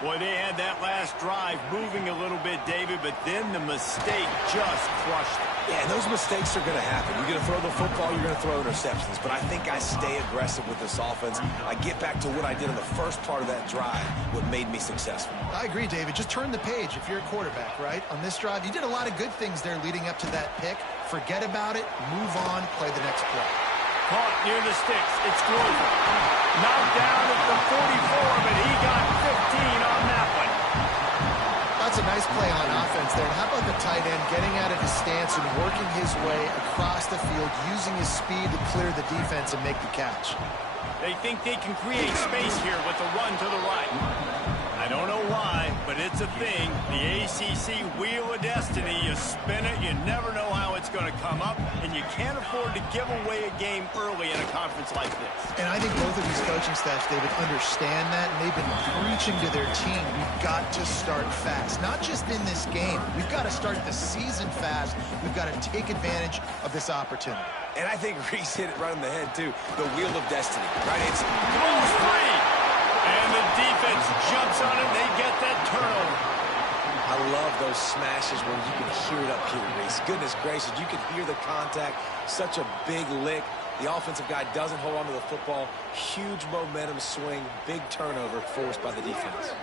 Boy, they had that last drive moving a little bit, David, but then the mistake just crushed it. Yeah, those mistakes are going to happen. You're going to throw the football, you're going to throw interceptions. But I think I stay aggressive with this offense. I get back to what I did in the first part of that drive, what made me successful. I agree, David. Just turn the page if you're a quarterback, right? On this drive, you did a lot of good things there leading up to that pick. Forget about it, move on, play the next play. Caught near the sticks. It's Grover. Knocked down at the 44, but he got 15 on that one. That's a nice play on offense there. And how about the tight end getting out of his stance and working his way across the field, using his speed to clear the defense and make the catch? They think they can create space here with a run to the right. I don't know why, but it's a thing. The ACC Wheel of Destiny, you spin it, you never know how it's going to come up, and you can't afford to give away a game early in a conference like this. And I think both of these coaching staffs, David, understand that, and they've been preaching to their team, we've got to start fast. Not just in this game. We've got to start the season fast. We've got to take advantage of this opportunity. And I think Reese hit it right on the head, too. The Wheel of Destiny, right? It's Ball's free. And the defense jumps on it. They get that turnover. I love those smashes where you can hear it up here, Reese. Goodness gracious, you can hear the contact. Such a big lick. The offensive guy doesn't hold on to the football. Huge momentum swing. Big turnover forced by the defense.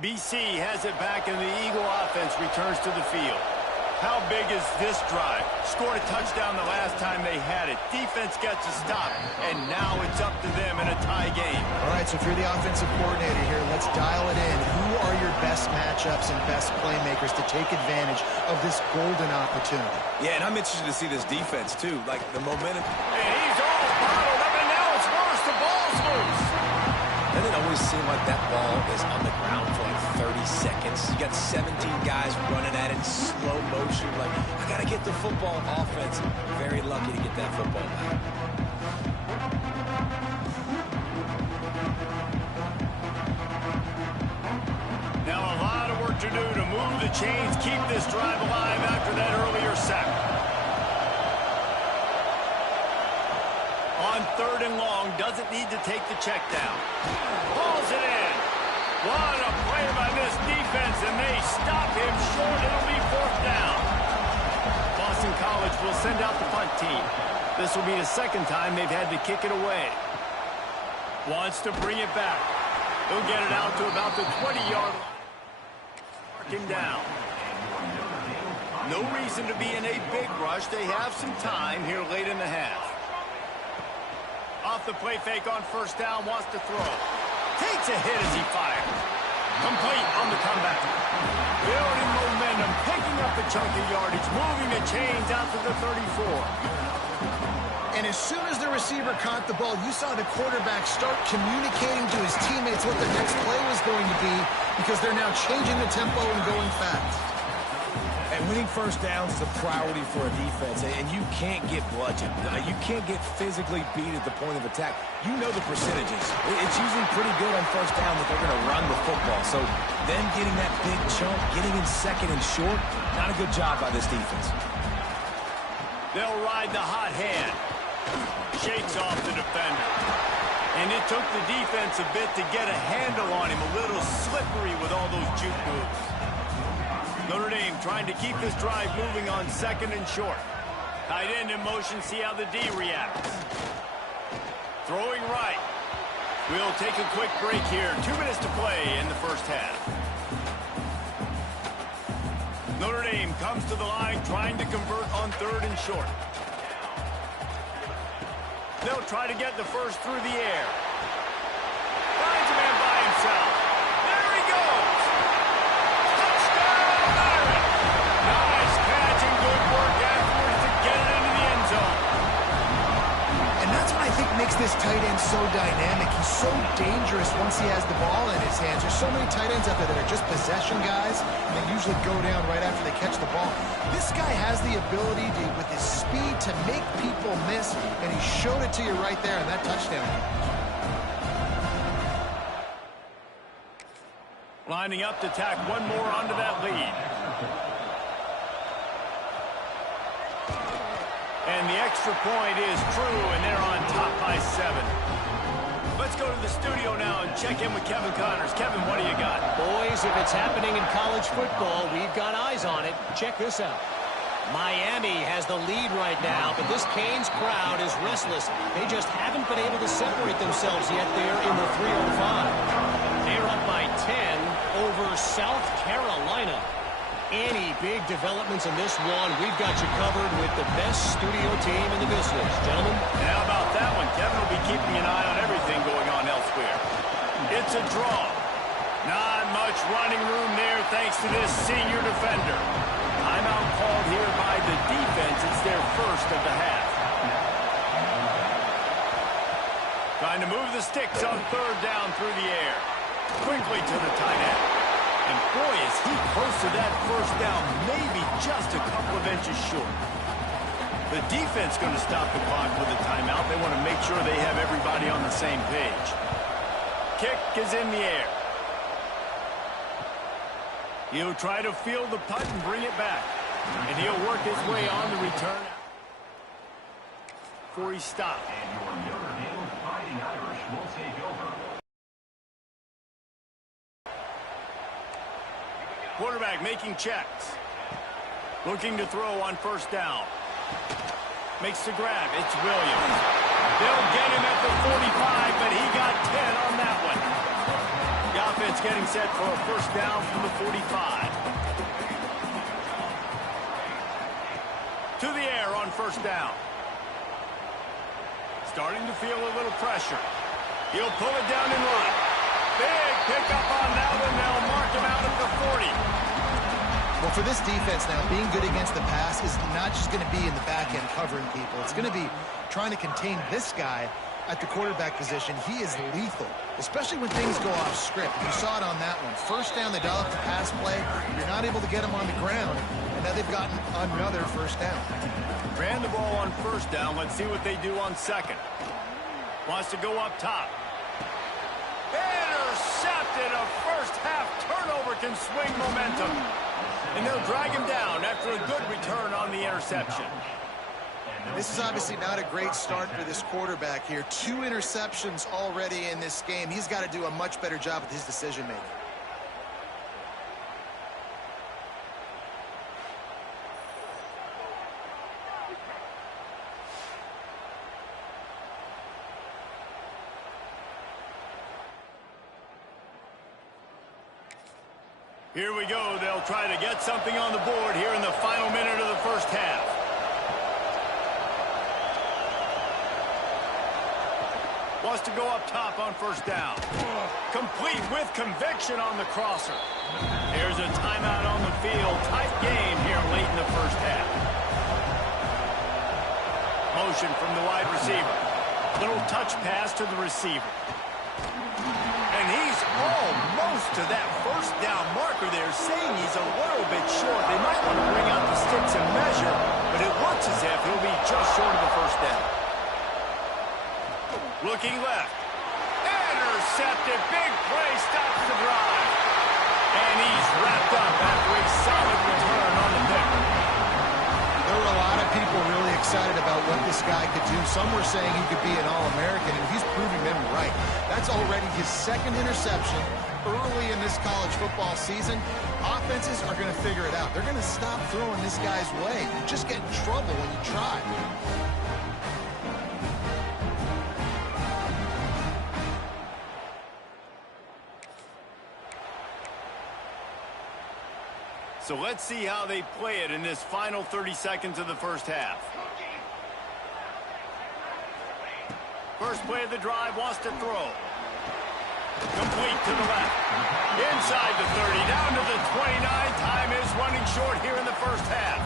BC has it back, and the Eagle offense returns to the field. How big is this drive? Scored a touchdown the last time they had it. Defense gets a stop, and now it's up to them in a tie game. All right, so if you're the offensive coordinator here, let's dial it in. Who are your best matchups and best playmakers to take advantage of this golden opportunity? Yeah, and I'm interested to see this defense, too. Like, the momentum. And he's all bottled up, and now it's worse. The ball's loose. Doesn't it always seem like that ball is on the ground for like 30 seconds? You got 17 guys running at it in slow motion. Like, I got to get the football. Offense, very lucky to get that football back. Now a lot of work to do to move the chains, keep this drive alive after that earlier sack. On 3rd and long, doesn't need to take the check down. Pulls it in. What a play by this defense, and they stop him short. It'll be 4th down. Boston College will send out the punt team. This will be the 2nd time they've had to kick it away. Wants to bring it back. He'll get it out to about the 20-yard line. Mark him down. No reason to be in a big rush. They have some time here late in the half. Off the play fake on 1st down, wants to throw. Takes a hit as he fires. Complete on the comeback. Building momentum, picking up the chunky yardage, moving the chains out to the 34. And as soon as the receiver caught the ball, you saw the quarterback start communicating to his teammates what the next play was going to be, because they're now changing the tempo and going fast. And winning 1st downs is a priority for a defense, and you can't get bludgeoned. You can't get physically beat at the point of attack. You know the percentages. It's usually pretty good on 1st down that they're going to run the football. So them getting that big chunk, getting in 2nd and short, not a good job by this defense. They'll ride the hot hand. Shakes off the defender. And it took the defense a bit to get a handle on him. A little slippery with all those juke moves. Notre Dame trying to keep this drive moving on 2nd and short. Tight end in motion, see how the D reacts. Throwing right. We'll take a quick break here. 2 minutes to play in the 1st half. Notre Dame comes to the line trying to convert on 3rd and short. They'll try to get the first through the air. Finds a man by himself. There he goes. Touchdown, Irish. Nice catch and good work afterwards to get it into the end zone. And that's what I think makes this tight end so dynamic. He's so dangerous once he has the ball in his hands. There's so many tight ends out there that are just possession guys, and they usually go down right after they catch the ball. This guy has the ability to, with his speed, to make people miss, and he showed it to you right there in that touchdown. Lining up to tack one more onto that lead. And the extra point is true, and they're on top by 7. Let's go to the studio now and check in with Kevin Connors. Kevin, what do you got? Boys, if it's happening in college football, we've got eyes on it. Check this out. Miami has the lead right now, but this Canes crowd is restless. They just haven't been able to separate themselves yet there in the 305. They're up by 10 over South Carolina. Any big developments in this one, we've got you covered with the best studio team in the business. Gentlemen? And how about that one? Kevin will be keeping an eye on everything going on elsewhere. It's a draw. Not much running room there thanks to this senior defender. Timeout called here by the defense. It's their first of the half. Trying to move the sticks on third down through the air. Quickly to the tight end. And boy, is he close to that first down, maybe just a couple of inches short. The defense going to stop the clock with a timeout. They want to make sure they have everybody on the same page. Kick is in the air. He'll try to field the punt and bring it back. And he'll work his way on the return before he stopped. And your Notre Dame Fighting Irish will take over. Quarterback making checks. Looking to throw on first down. Makes the grab. It's Williams. They'll get him at the 45, but he got 10 on that one. The offense getting set for a first down from the 45. To the air on first down. Starting to feel a little pressure. He'll pull it down and run. Big pickup on that one. They'll mark him out at the 40. Well, for this defense now, being good against the pass is not just going to be in the back end covering people. It's going to be trying to contain this guy at the quarterback position. He is lethal, especially when things go off script. You saw it on that one. First down, they dial up the pass play. You're not able to get him on the ground, and now they've gotten another first down. Ran the ball on first down. Let's see what they do on second. Wants to go up top. Intercepted. A first half turnover can swing momentum. And they'll drag him down after a good return on the interception. This is obviously not a great start for this quarterback here. 2 interceptions already in this game. He's got to do a much better job with his decision-making. Here we go. They'll try to get something on the board here in the final minute of the first half. Wants to go up top on first down. Complete with conviction on the crosser. There's a timeout on the field. Tight game here late in the first half. Motion from the wide receiver. Little touch pass to the receiver. And he's almost to that first down marker there, saying he's a little bit short. They might want to bring out the sticks and measure, but it looks as if he'll be just short of the first down. Looking left. Intercepted. Big play. Stops the drive. And he's wrapped up after a solid return on the pick. There were a lot of people really excited about what this guy could do. Some were saying he could be an All-American, and he's proving them right. That's already his second interception early in this college football season. Offenses are going to figure it out. They're going to stop throwing this guy's way. You just get in trouble when you try. So let's see how they play it in this final 30 seconds of the first half. First play of the drive, wants to throw. Complete to the left. Inside the 30, down to the 29. Time is running short here in the first half.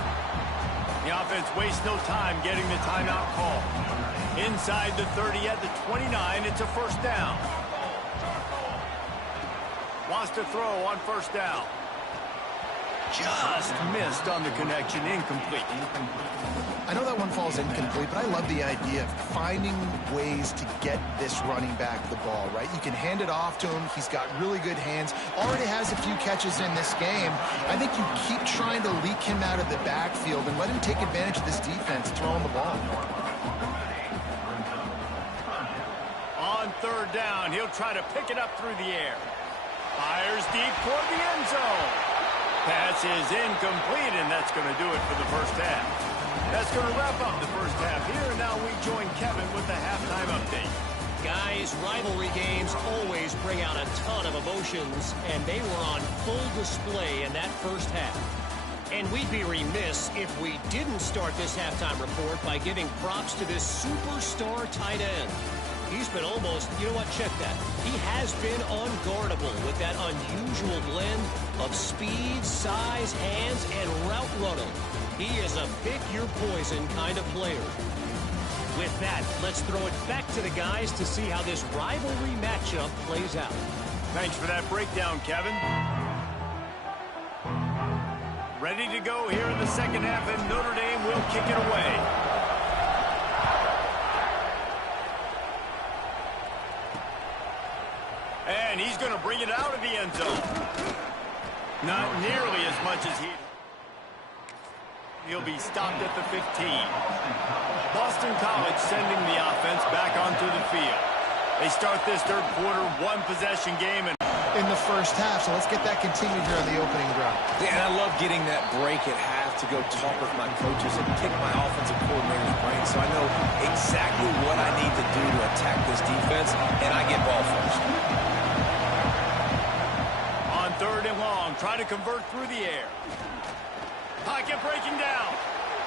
The offense wastes no time getting the timeout call. Inside the 30 at the 29, it's a first down. Wants to throw on first down. Just missed on the connection, incomplete. I know that one falls incomplete, but I love the idea of finding ways to get this running back the ball, right? You can hand it off to him. He's got really good hands. Already has a few catches in this game. I think you keep trying to leak him out of the backfield and let him take advantage of this defense throwing the ball. On third down, he'll try to pick it up through the air. Fires deep toward the end zone. Pass is incomplete, and that's going to do it for the first half. That's going to wrap up the first half here, and now we join Kevin with the halftime update. Guys, rivalry games always bring out a ton of emotions, and they were on full display in that first half. And we'd be remiss if we didn't start this halftime report by giving props to this superstar tight end. He's been almost, you know what, check that. He has been unguardable with that unusual blend of speed, size, hands, and route running. He is a pick-your-poison kind of player. With that, let's throw it back to the guys to see how this rivalry matchup plays out. Thanks for that breakdown, Kevin. Ready to go here in the second half, and Notre Dame will kick it away. And he's going to bring it out of the end zone. Not nearly as much as he'll be stopped at the 15. Boston College sending the offense back onto the field. They start this third quarter one-possession game in the first half, so let's get that continued here on the opening drive. Yeah, and I love getting that break at half to go talk with my coaches and pick my offensive coordinator's brain so I know exactly what I need to do to attack this defense, and I get ball first. On third and long, try to convert through the air. Pocket breaking down.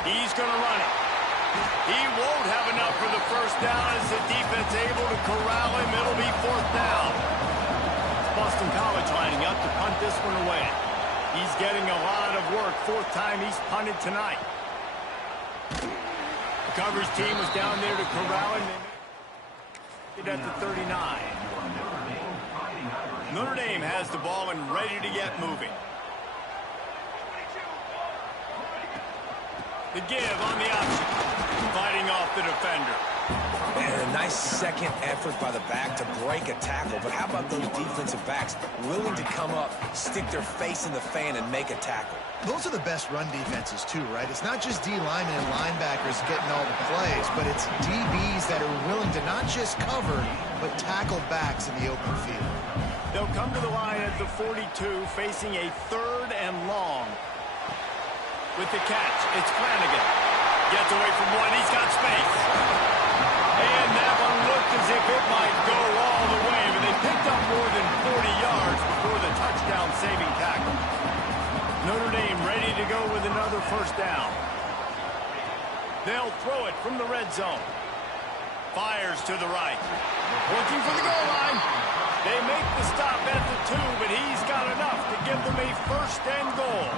He's going to run it. He won't have enough for the first down as the defense able to corral him. It'll be fourth down. Boston College lining up to punt this one away. He's getting a lot of work. Fourth time he's punted tonight. The coverage team was down there to corral him. They made it at the 39. Notre Dame has the ball and ready to get moving. The give on the option. Fighting off the defender. And a nice second effort by the back to break a tackle. But how about those defensive backs willing to come up, stick their face in the fan, and make a tackle? Those are the best run defenses, too, right? It's not just D linemen and linebackers getting all the plays, but it's DBs that are willing to not just cover, but tackle backs in the open field. They'll come to the line at the 42, facing a third and long. With the catch, it's Flanagan. Gets away from one. He's got space. And that one looked as if it might go all the way, but they picked up more than 40 yards before the touchdown-saving tackle. Notre Dame ready to go with another first down. They'll throw it from the red zone. Fires to the right. Working for the goal line. They make the stop at the 2, but he's got enough to give them a first and goal.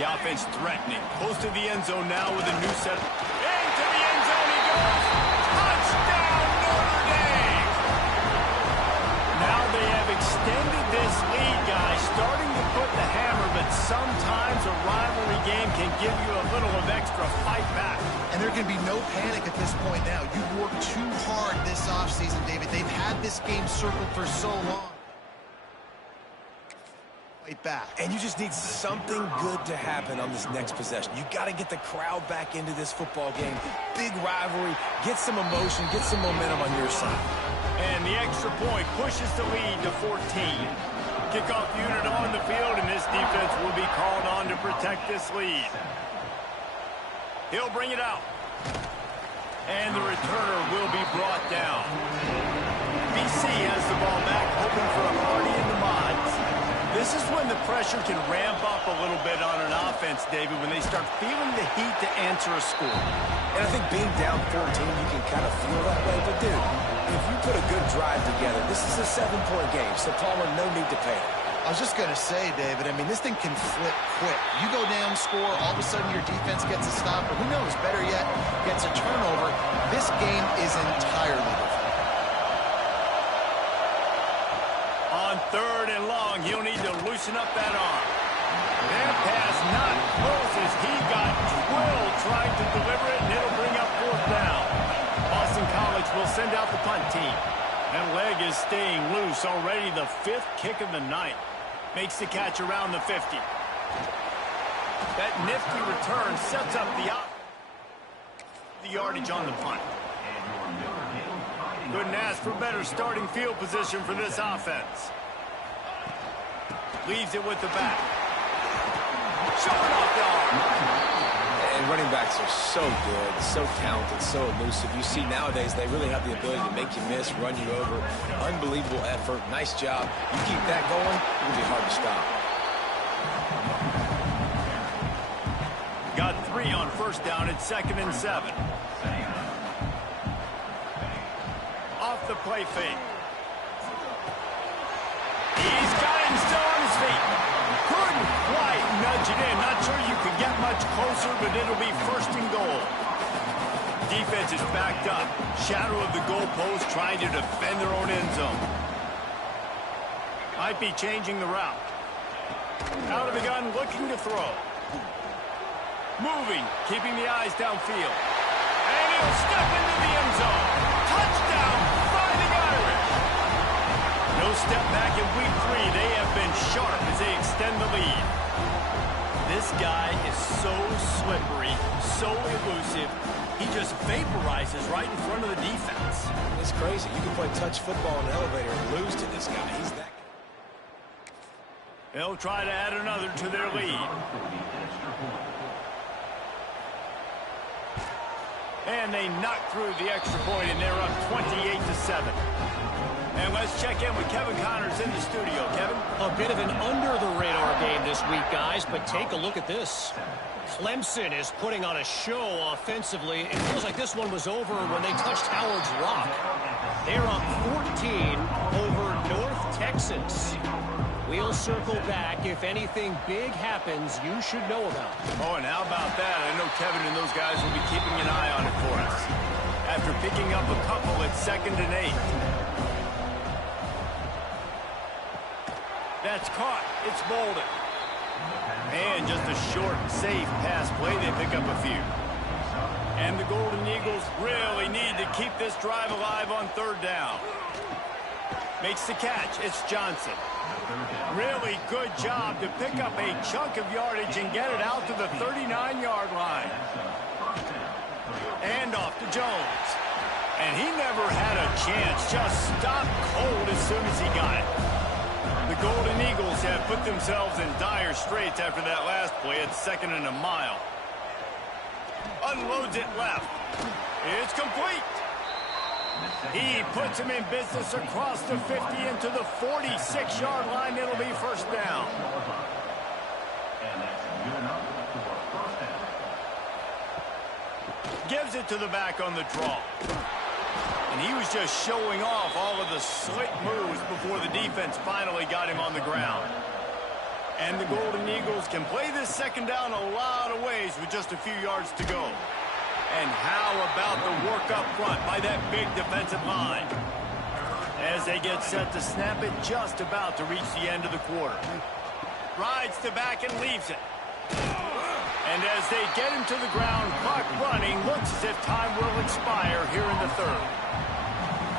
The offense threatening. Close to the end zone now with a new set. Into the end zone he goes. Touchdown, Notre Dame! Now they have extended this lead, guys. Starting to put the hammer, but sometimes a rivalry game can give you a little of extra fight back. And there can be no panic at this point now. You've worked too hard this offseason, David. They've had this game circled for so long. Back. And you just need something good to happen on this next possession. You got to get the crowd back into this football game. Big rivalry. Get some emotion. Get some momentum on your side. And the extra point pushes the lead to 14. Kickoff unit on the field, and this defense will be called on to protect this lead. He'll bring it out. And the returner will be brought down. BC has the ball back, hoping for a party in the mods. This is when the pressure can ramp up a little bit on an offense, David, when they start feeling the heat to answer a score. And I think being down 14, you can kind of feel that way. But, dude, if you put a good drive together, this is a 7-point game, so Palmer, no need to panic. I was just going to say, David, I mean, this thing can flip quick. You go down, score, all of a sudden your defense gets a stop, or who knows, better yet, gets a turnover. This game is entirely different. On third and long, he'll need to loosen up that arm. That pass not close as he got drilled trying to deliver it, and it'll bring up fourth down. Boston College will send out the punt team. That leg is staying loose. Already the 5th kick of the night. Makes the catch around the 50. That nifty return sets up the yardage on the punt. Couldn't ask for better starting field position for this offense. Leaves it with the back. Showing off the arm. And running backs are so good, so talented, so elusive. You see nowadays they really have the ability to make you miss, run you over. Unbelievable effort. Nice job. You keep that going, it will be hard to stop. Got 3 on first down. It's 2nd and 7. Off the play fake. He's got him still on his feet. Couldn't quite nudge it in. Not sure you could get much closer, but it'll be 1st and goal. Defense is backed up. Shadow of the goalpost trying to defend their own end zone. Might be changing the route. Out of the gun, looking to throw. Moving, keeping the eyes downfield. And he'll step into the end zone. Touchdown, Fighting Irish. No step back in week 3. They have been sharp as they extend the lead. This guy is so slippery, so elusive. He just vaporizes right in front of the defense. It's crazy. You can play touch football in an elevator and lose to this guy. He's that. They'll try to add another to their lead. And they knock through the extra point, and they're up 28-7. And let's check in with Kevin Connors in the studio. Kevin? A bit of an under-the-radar game this week, guys, but take a look at this. Clemson is putting on a show offensively. It feels like this one was over when they touched Howard's Rock. They're up 14 over North Texas. We'll circle back. If anything big happens, you should know about it. Oh, and how about that? I know Kevin and those guys will be keeping an eye on it for us. After picking up a couple at 2nd and 8. That's caught. It's Bolden. And just a short, safe pass play. They pick up a few. And the Golden Eagles really need to keep this drive alive on 3rd down. Makes the catch. It's Johnson. Really good job to pick up a chunk of yardage and get it out to the 39-yard line. And off to Jones. And he never had a chance. Just stopped cold as soon as he got it. The Golden Eagles have put themselves in dire straits after that last play at 2nd and a mile. Unloads it left. It's complete. He puts him in business across the 50 into the 46-yard line. It'll be 1st down. Gives it to the back on the draw. And he was just showing off all of the slick moves before the defense finally got him on the ground. And the Golden Eagles can play this 2nd down a lot of ways with just a few yards to go. And how about the work up front by that big defensive line? As they get set to snap it, just about to reach the end of the quarter. Rides the back and leaves it. And as they get him to the ground, clock running, looks as if time will expire here in the 3rd.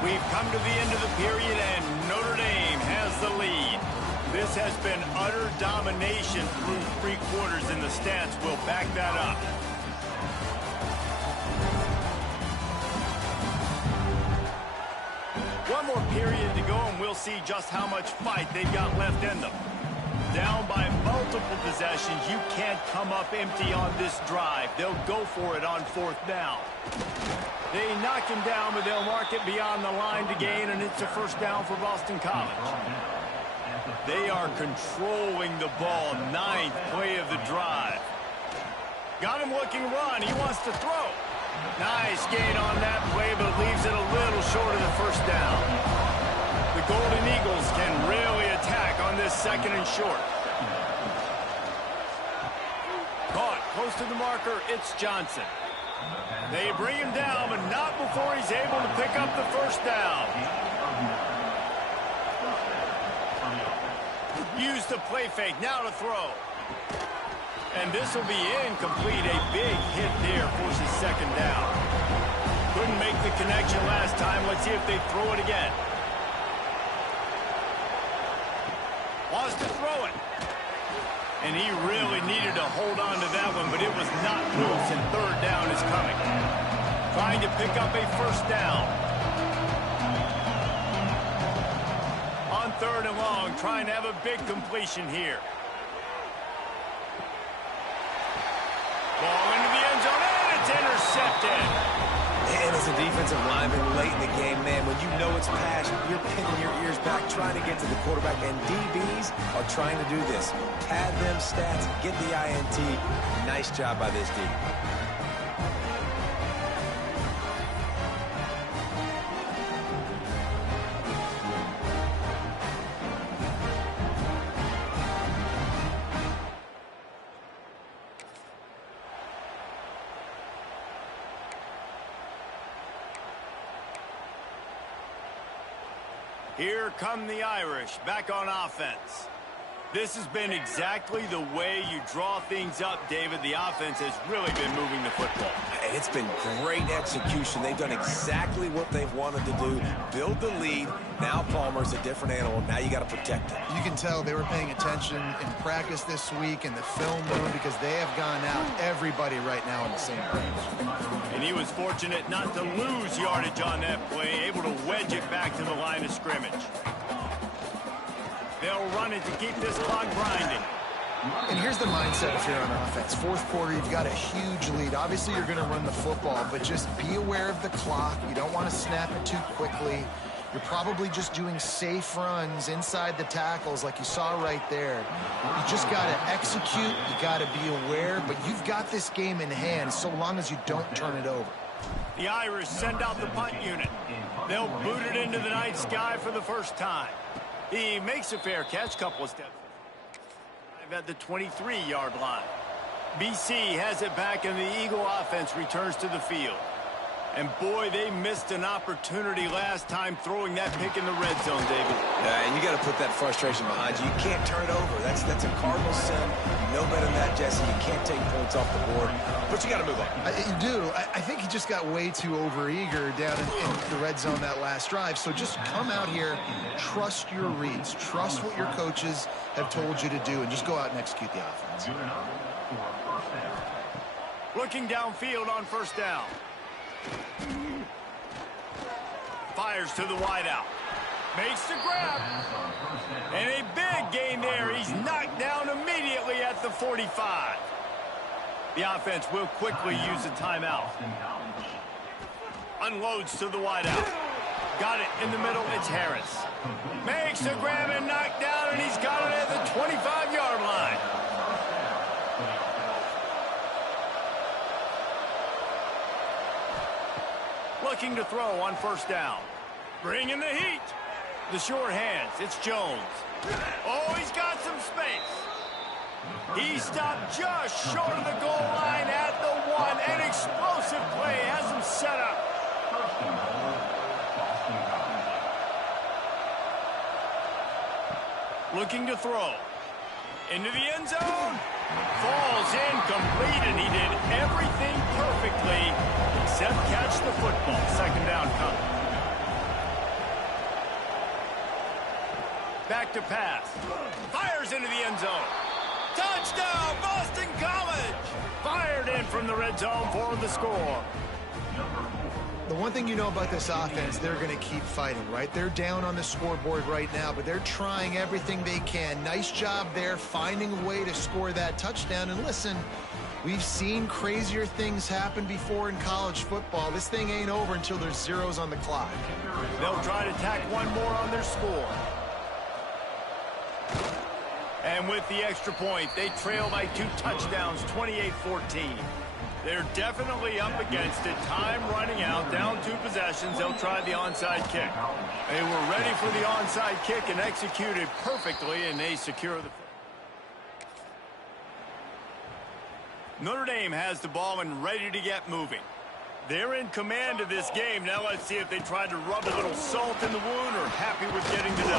We've come to the end of the period, and Notre Dame has the lead. This has been utter domination through 3 quarters, and the stats will back that up. One more period to go, and we'll see just how much fight they've got left in them. Down by multiple possessions, you can't come up empty on this drive. They'll go for it on 4th down. They knock him down, but they'll mark it beyond the line to gain, and it's a 1st down for Boston College. They are controlling the ball. 9th play of the drive. Got him looking run. He wants to throw. Nice gain on that play, but leaves it a little short of the 1st down. The Golden Eagles can really attack on this 2nd and short. Caught close to the marker. It's Johnson. They bring him down, but not before he's able to pick up the 1st down. Use the play fake. Now to throw. And this will be incomplete. A big hit there forces second down. Couldn't make the connection last time. Let's see if they throw it again. Wants to throw it. And he really needed to hold on to that one, but it was not loose, and third down is coming. Trying to pick up a first down. On third and long, trying to have a big completion here. Ball into the end zone, and it's intercepted. And as a defensive lineman late in the game, man, when you know it's pass, you're pinning your ears back trying to get to the quarterback, and DBs are trying to do this. Pad them stats, get the INT. Nice job by this D. Here come the Irish, back on offense. This has been exactly the way you draw things up, David. The offense has really been moving the football. It's been great execution. They've done exactly what they've wanted to do. Build the lead. Now Palmer's a different animal. Now you got to protect it. You can tell they were paying attention in practice this week in the film room because they have gone out, everybody right now on the same page. And he was fortunate not to lose yardage on that play, able to wedge it back to the line of scrimmage. They'll run it to keep this clock grinding. And here's the mindset if you're on offense. Fourth quarter, you've got a huge lead. Obviously, you're going to run the football, but just be aware of the clock. You don't want to snap it too quickly. You're probably just doing safe runs inside the tackles like you saw right there. You just got to execute. You got to be aware, but you've got this game in hand so long as you don't turn it over. The Irish send out the punt unit. They'll boot it into the night sky for the first time. He makes a fair catch, couple of steps at the 23-yard line. BC has it back, and the Eagle offense returns to the field. And, boy, they missed an opportunity last time throwing that pick in the red zone, David. And you got to put that frustration behind you. You can't turn it over. That's a cardinal sin. You know better than that, Jesse. You can't take points off the board. But you got to move on. You do. I think he just got way too overeager down in the red zone that last drive. So just come out here, trust your reads, trust what your coaches have told you to do, and just go out and execute the offense. Looking downfield on first down. Fires to the wideout. Makes the grab. And a big gain there. He's knocked down immediately at the 45. The offense will quickly use a timeout. Unloads to the wideout. Got it in the middle. It's Harris. Makes the grab and knocked down, and he's got it at the 25-yard line. Looking to throw on first down. Bringing the heat. The short hands. It's Jones. Oh, he's got some space. He stopped just short of the goal line at the 1. An explosive play has him set up. Looking to throw. Into the end zone. Falls incomplete, and he did everything perfectly except catch the football. Second down coming. Back to pass. Fires into the end zone. Touchdown, Boston College! Fired in from the red zone for the score. The one thing you know about this offense, they're going to keep fighting, right? They're down on the scoreboard right now, but they're trying everything they can. Nice job there, finding a way to score that touchdown. And listen, we've seen crazier things happen before in college football. This thing ain't over until there's zeros on the clock. They'll try to tack one more on their score. And with the extra point, they trail by 2 touchdowns, 28-14. They're definitely up against it. Time running out, down 2 possessions. They'll try the onside kick. They were ready for the onside kick and executed perfectly, and they secure the... Notre Dame has the ball and ready to get moving. They're in command of this game. Now let's see if they try to rub a little salt in the wound or happy with getting the W.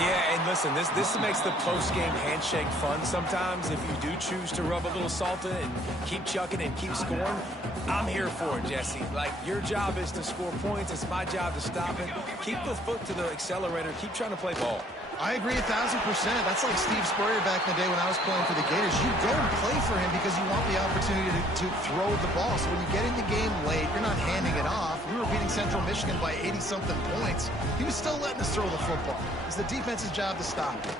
Yeah, and listen, this makes the post-game handshake fun sometimes. If you do choose to rub a little salt in and keep chucking and keep scoring, I'm here for it, Jesse. Like, your job is to score points. It's my job to stop it. Keep the foot to the accelerator. Keep trying to play ball. I agree 1,000%. That's like Steve Spurrier back in the day when I was playing for the Gators. You go and play for him because you want the opportunity to throw the ball. So when you get in the game late, you're not handing it off. We were beating Central Michigan by 80-something points. He was still letting us throw the football. It's the defense's job to stop it.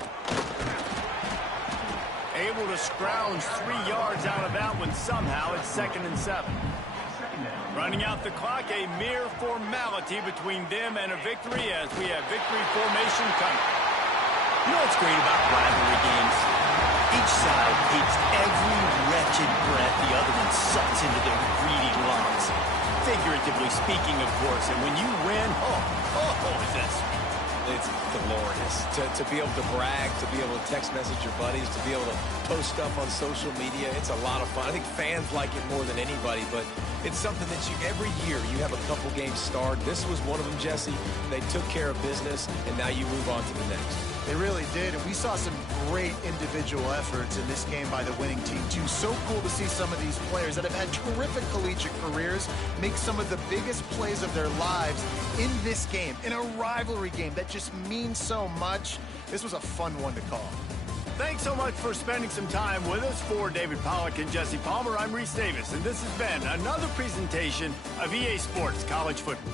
Able to scrounge 3 yards out of that one somehow. It's 2nd and 7. Running out the clock, a mere formality between them and a victory as we have victory formation coming. You know what's great about rivalry games? Each side hates every wretched breath the other one sucks into their greedy lungs. Figuratively speaking, of course. And when you win, is that sweet. It's glorious to be able to brag, to be able to text message your buddies, to be able to post stuff on social media. It's a lot of fun. I think fans like it more than anybody, but it's something that every year you have a couple games starred. This was one of them, Jesse. They took care of business, and now you move on to the next. They really did, and we saw some great individual efforts in this game by the winning team, too. So cool to see some of these players that have had terrific collegiate careers make some of the biggest plays of their lives in this game, in a rivalry game that just means so much. This was a fun one to call. Thanks so much for spending some time with us. For David Pollack and Jesse Palmer, I'm Reese Davis, and this has been another presentation of EA Sports College Football.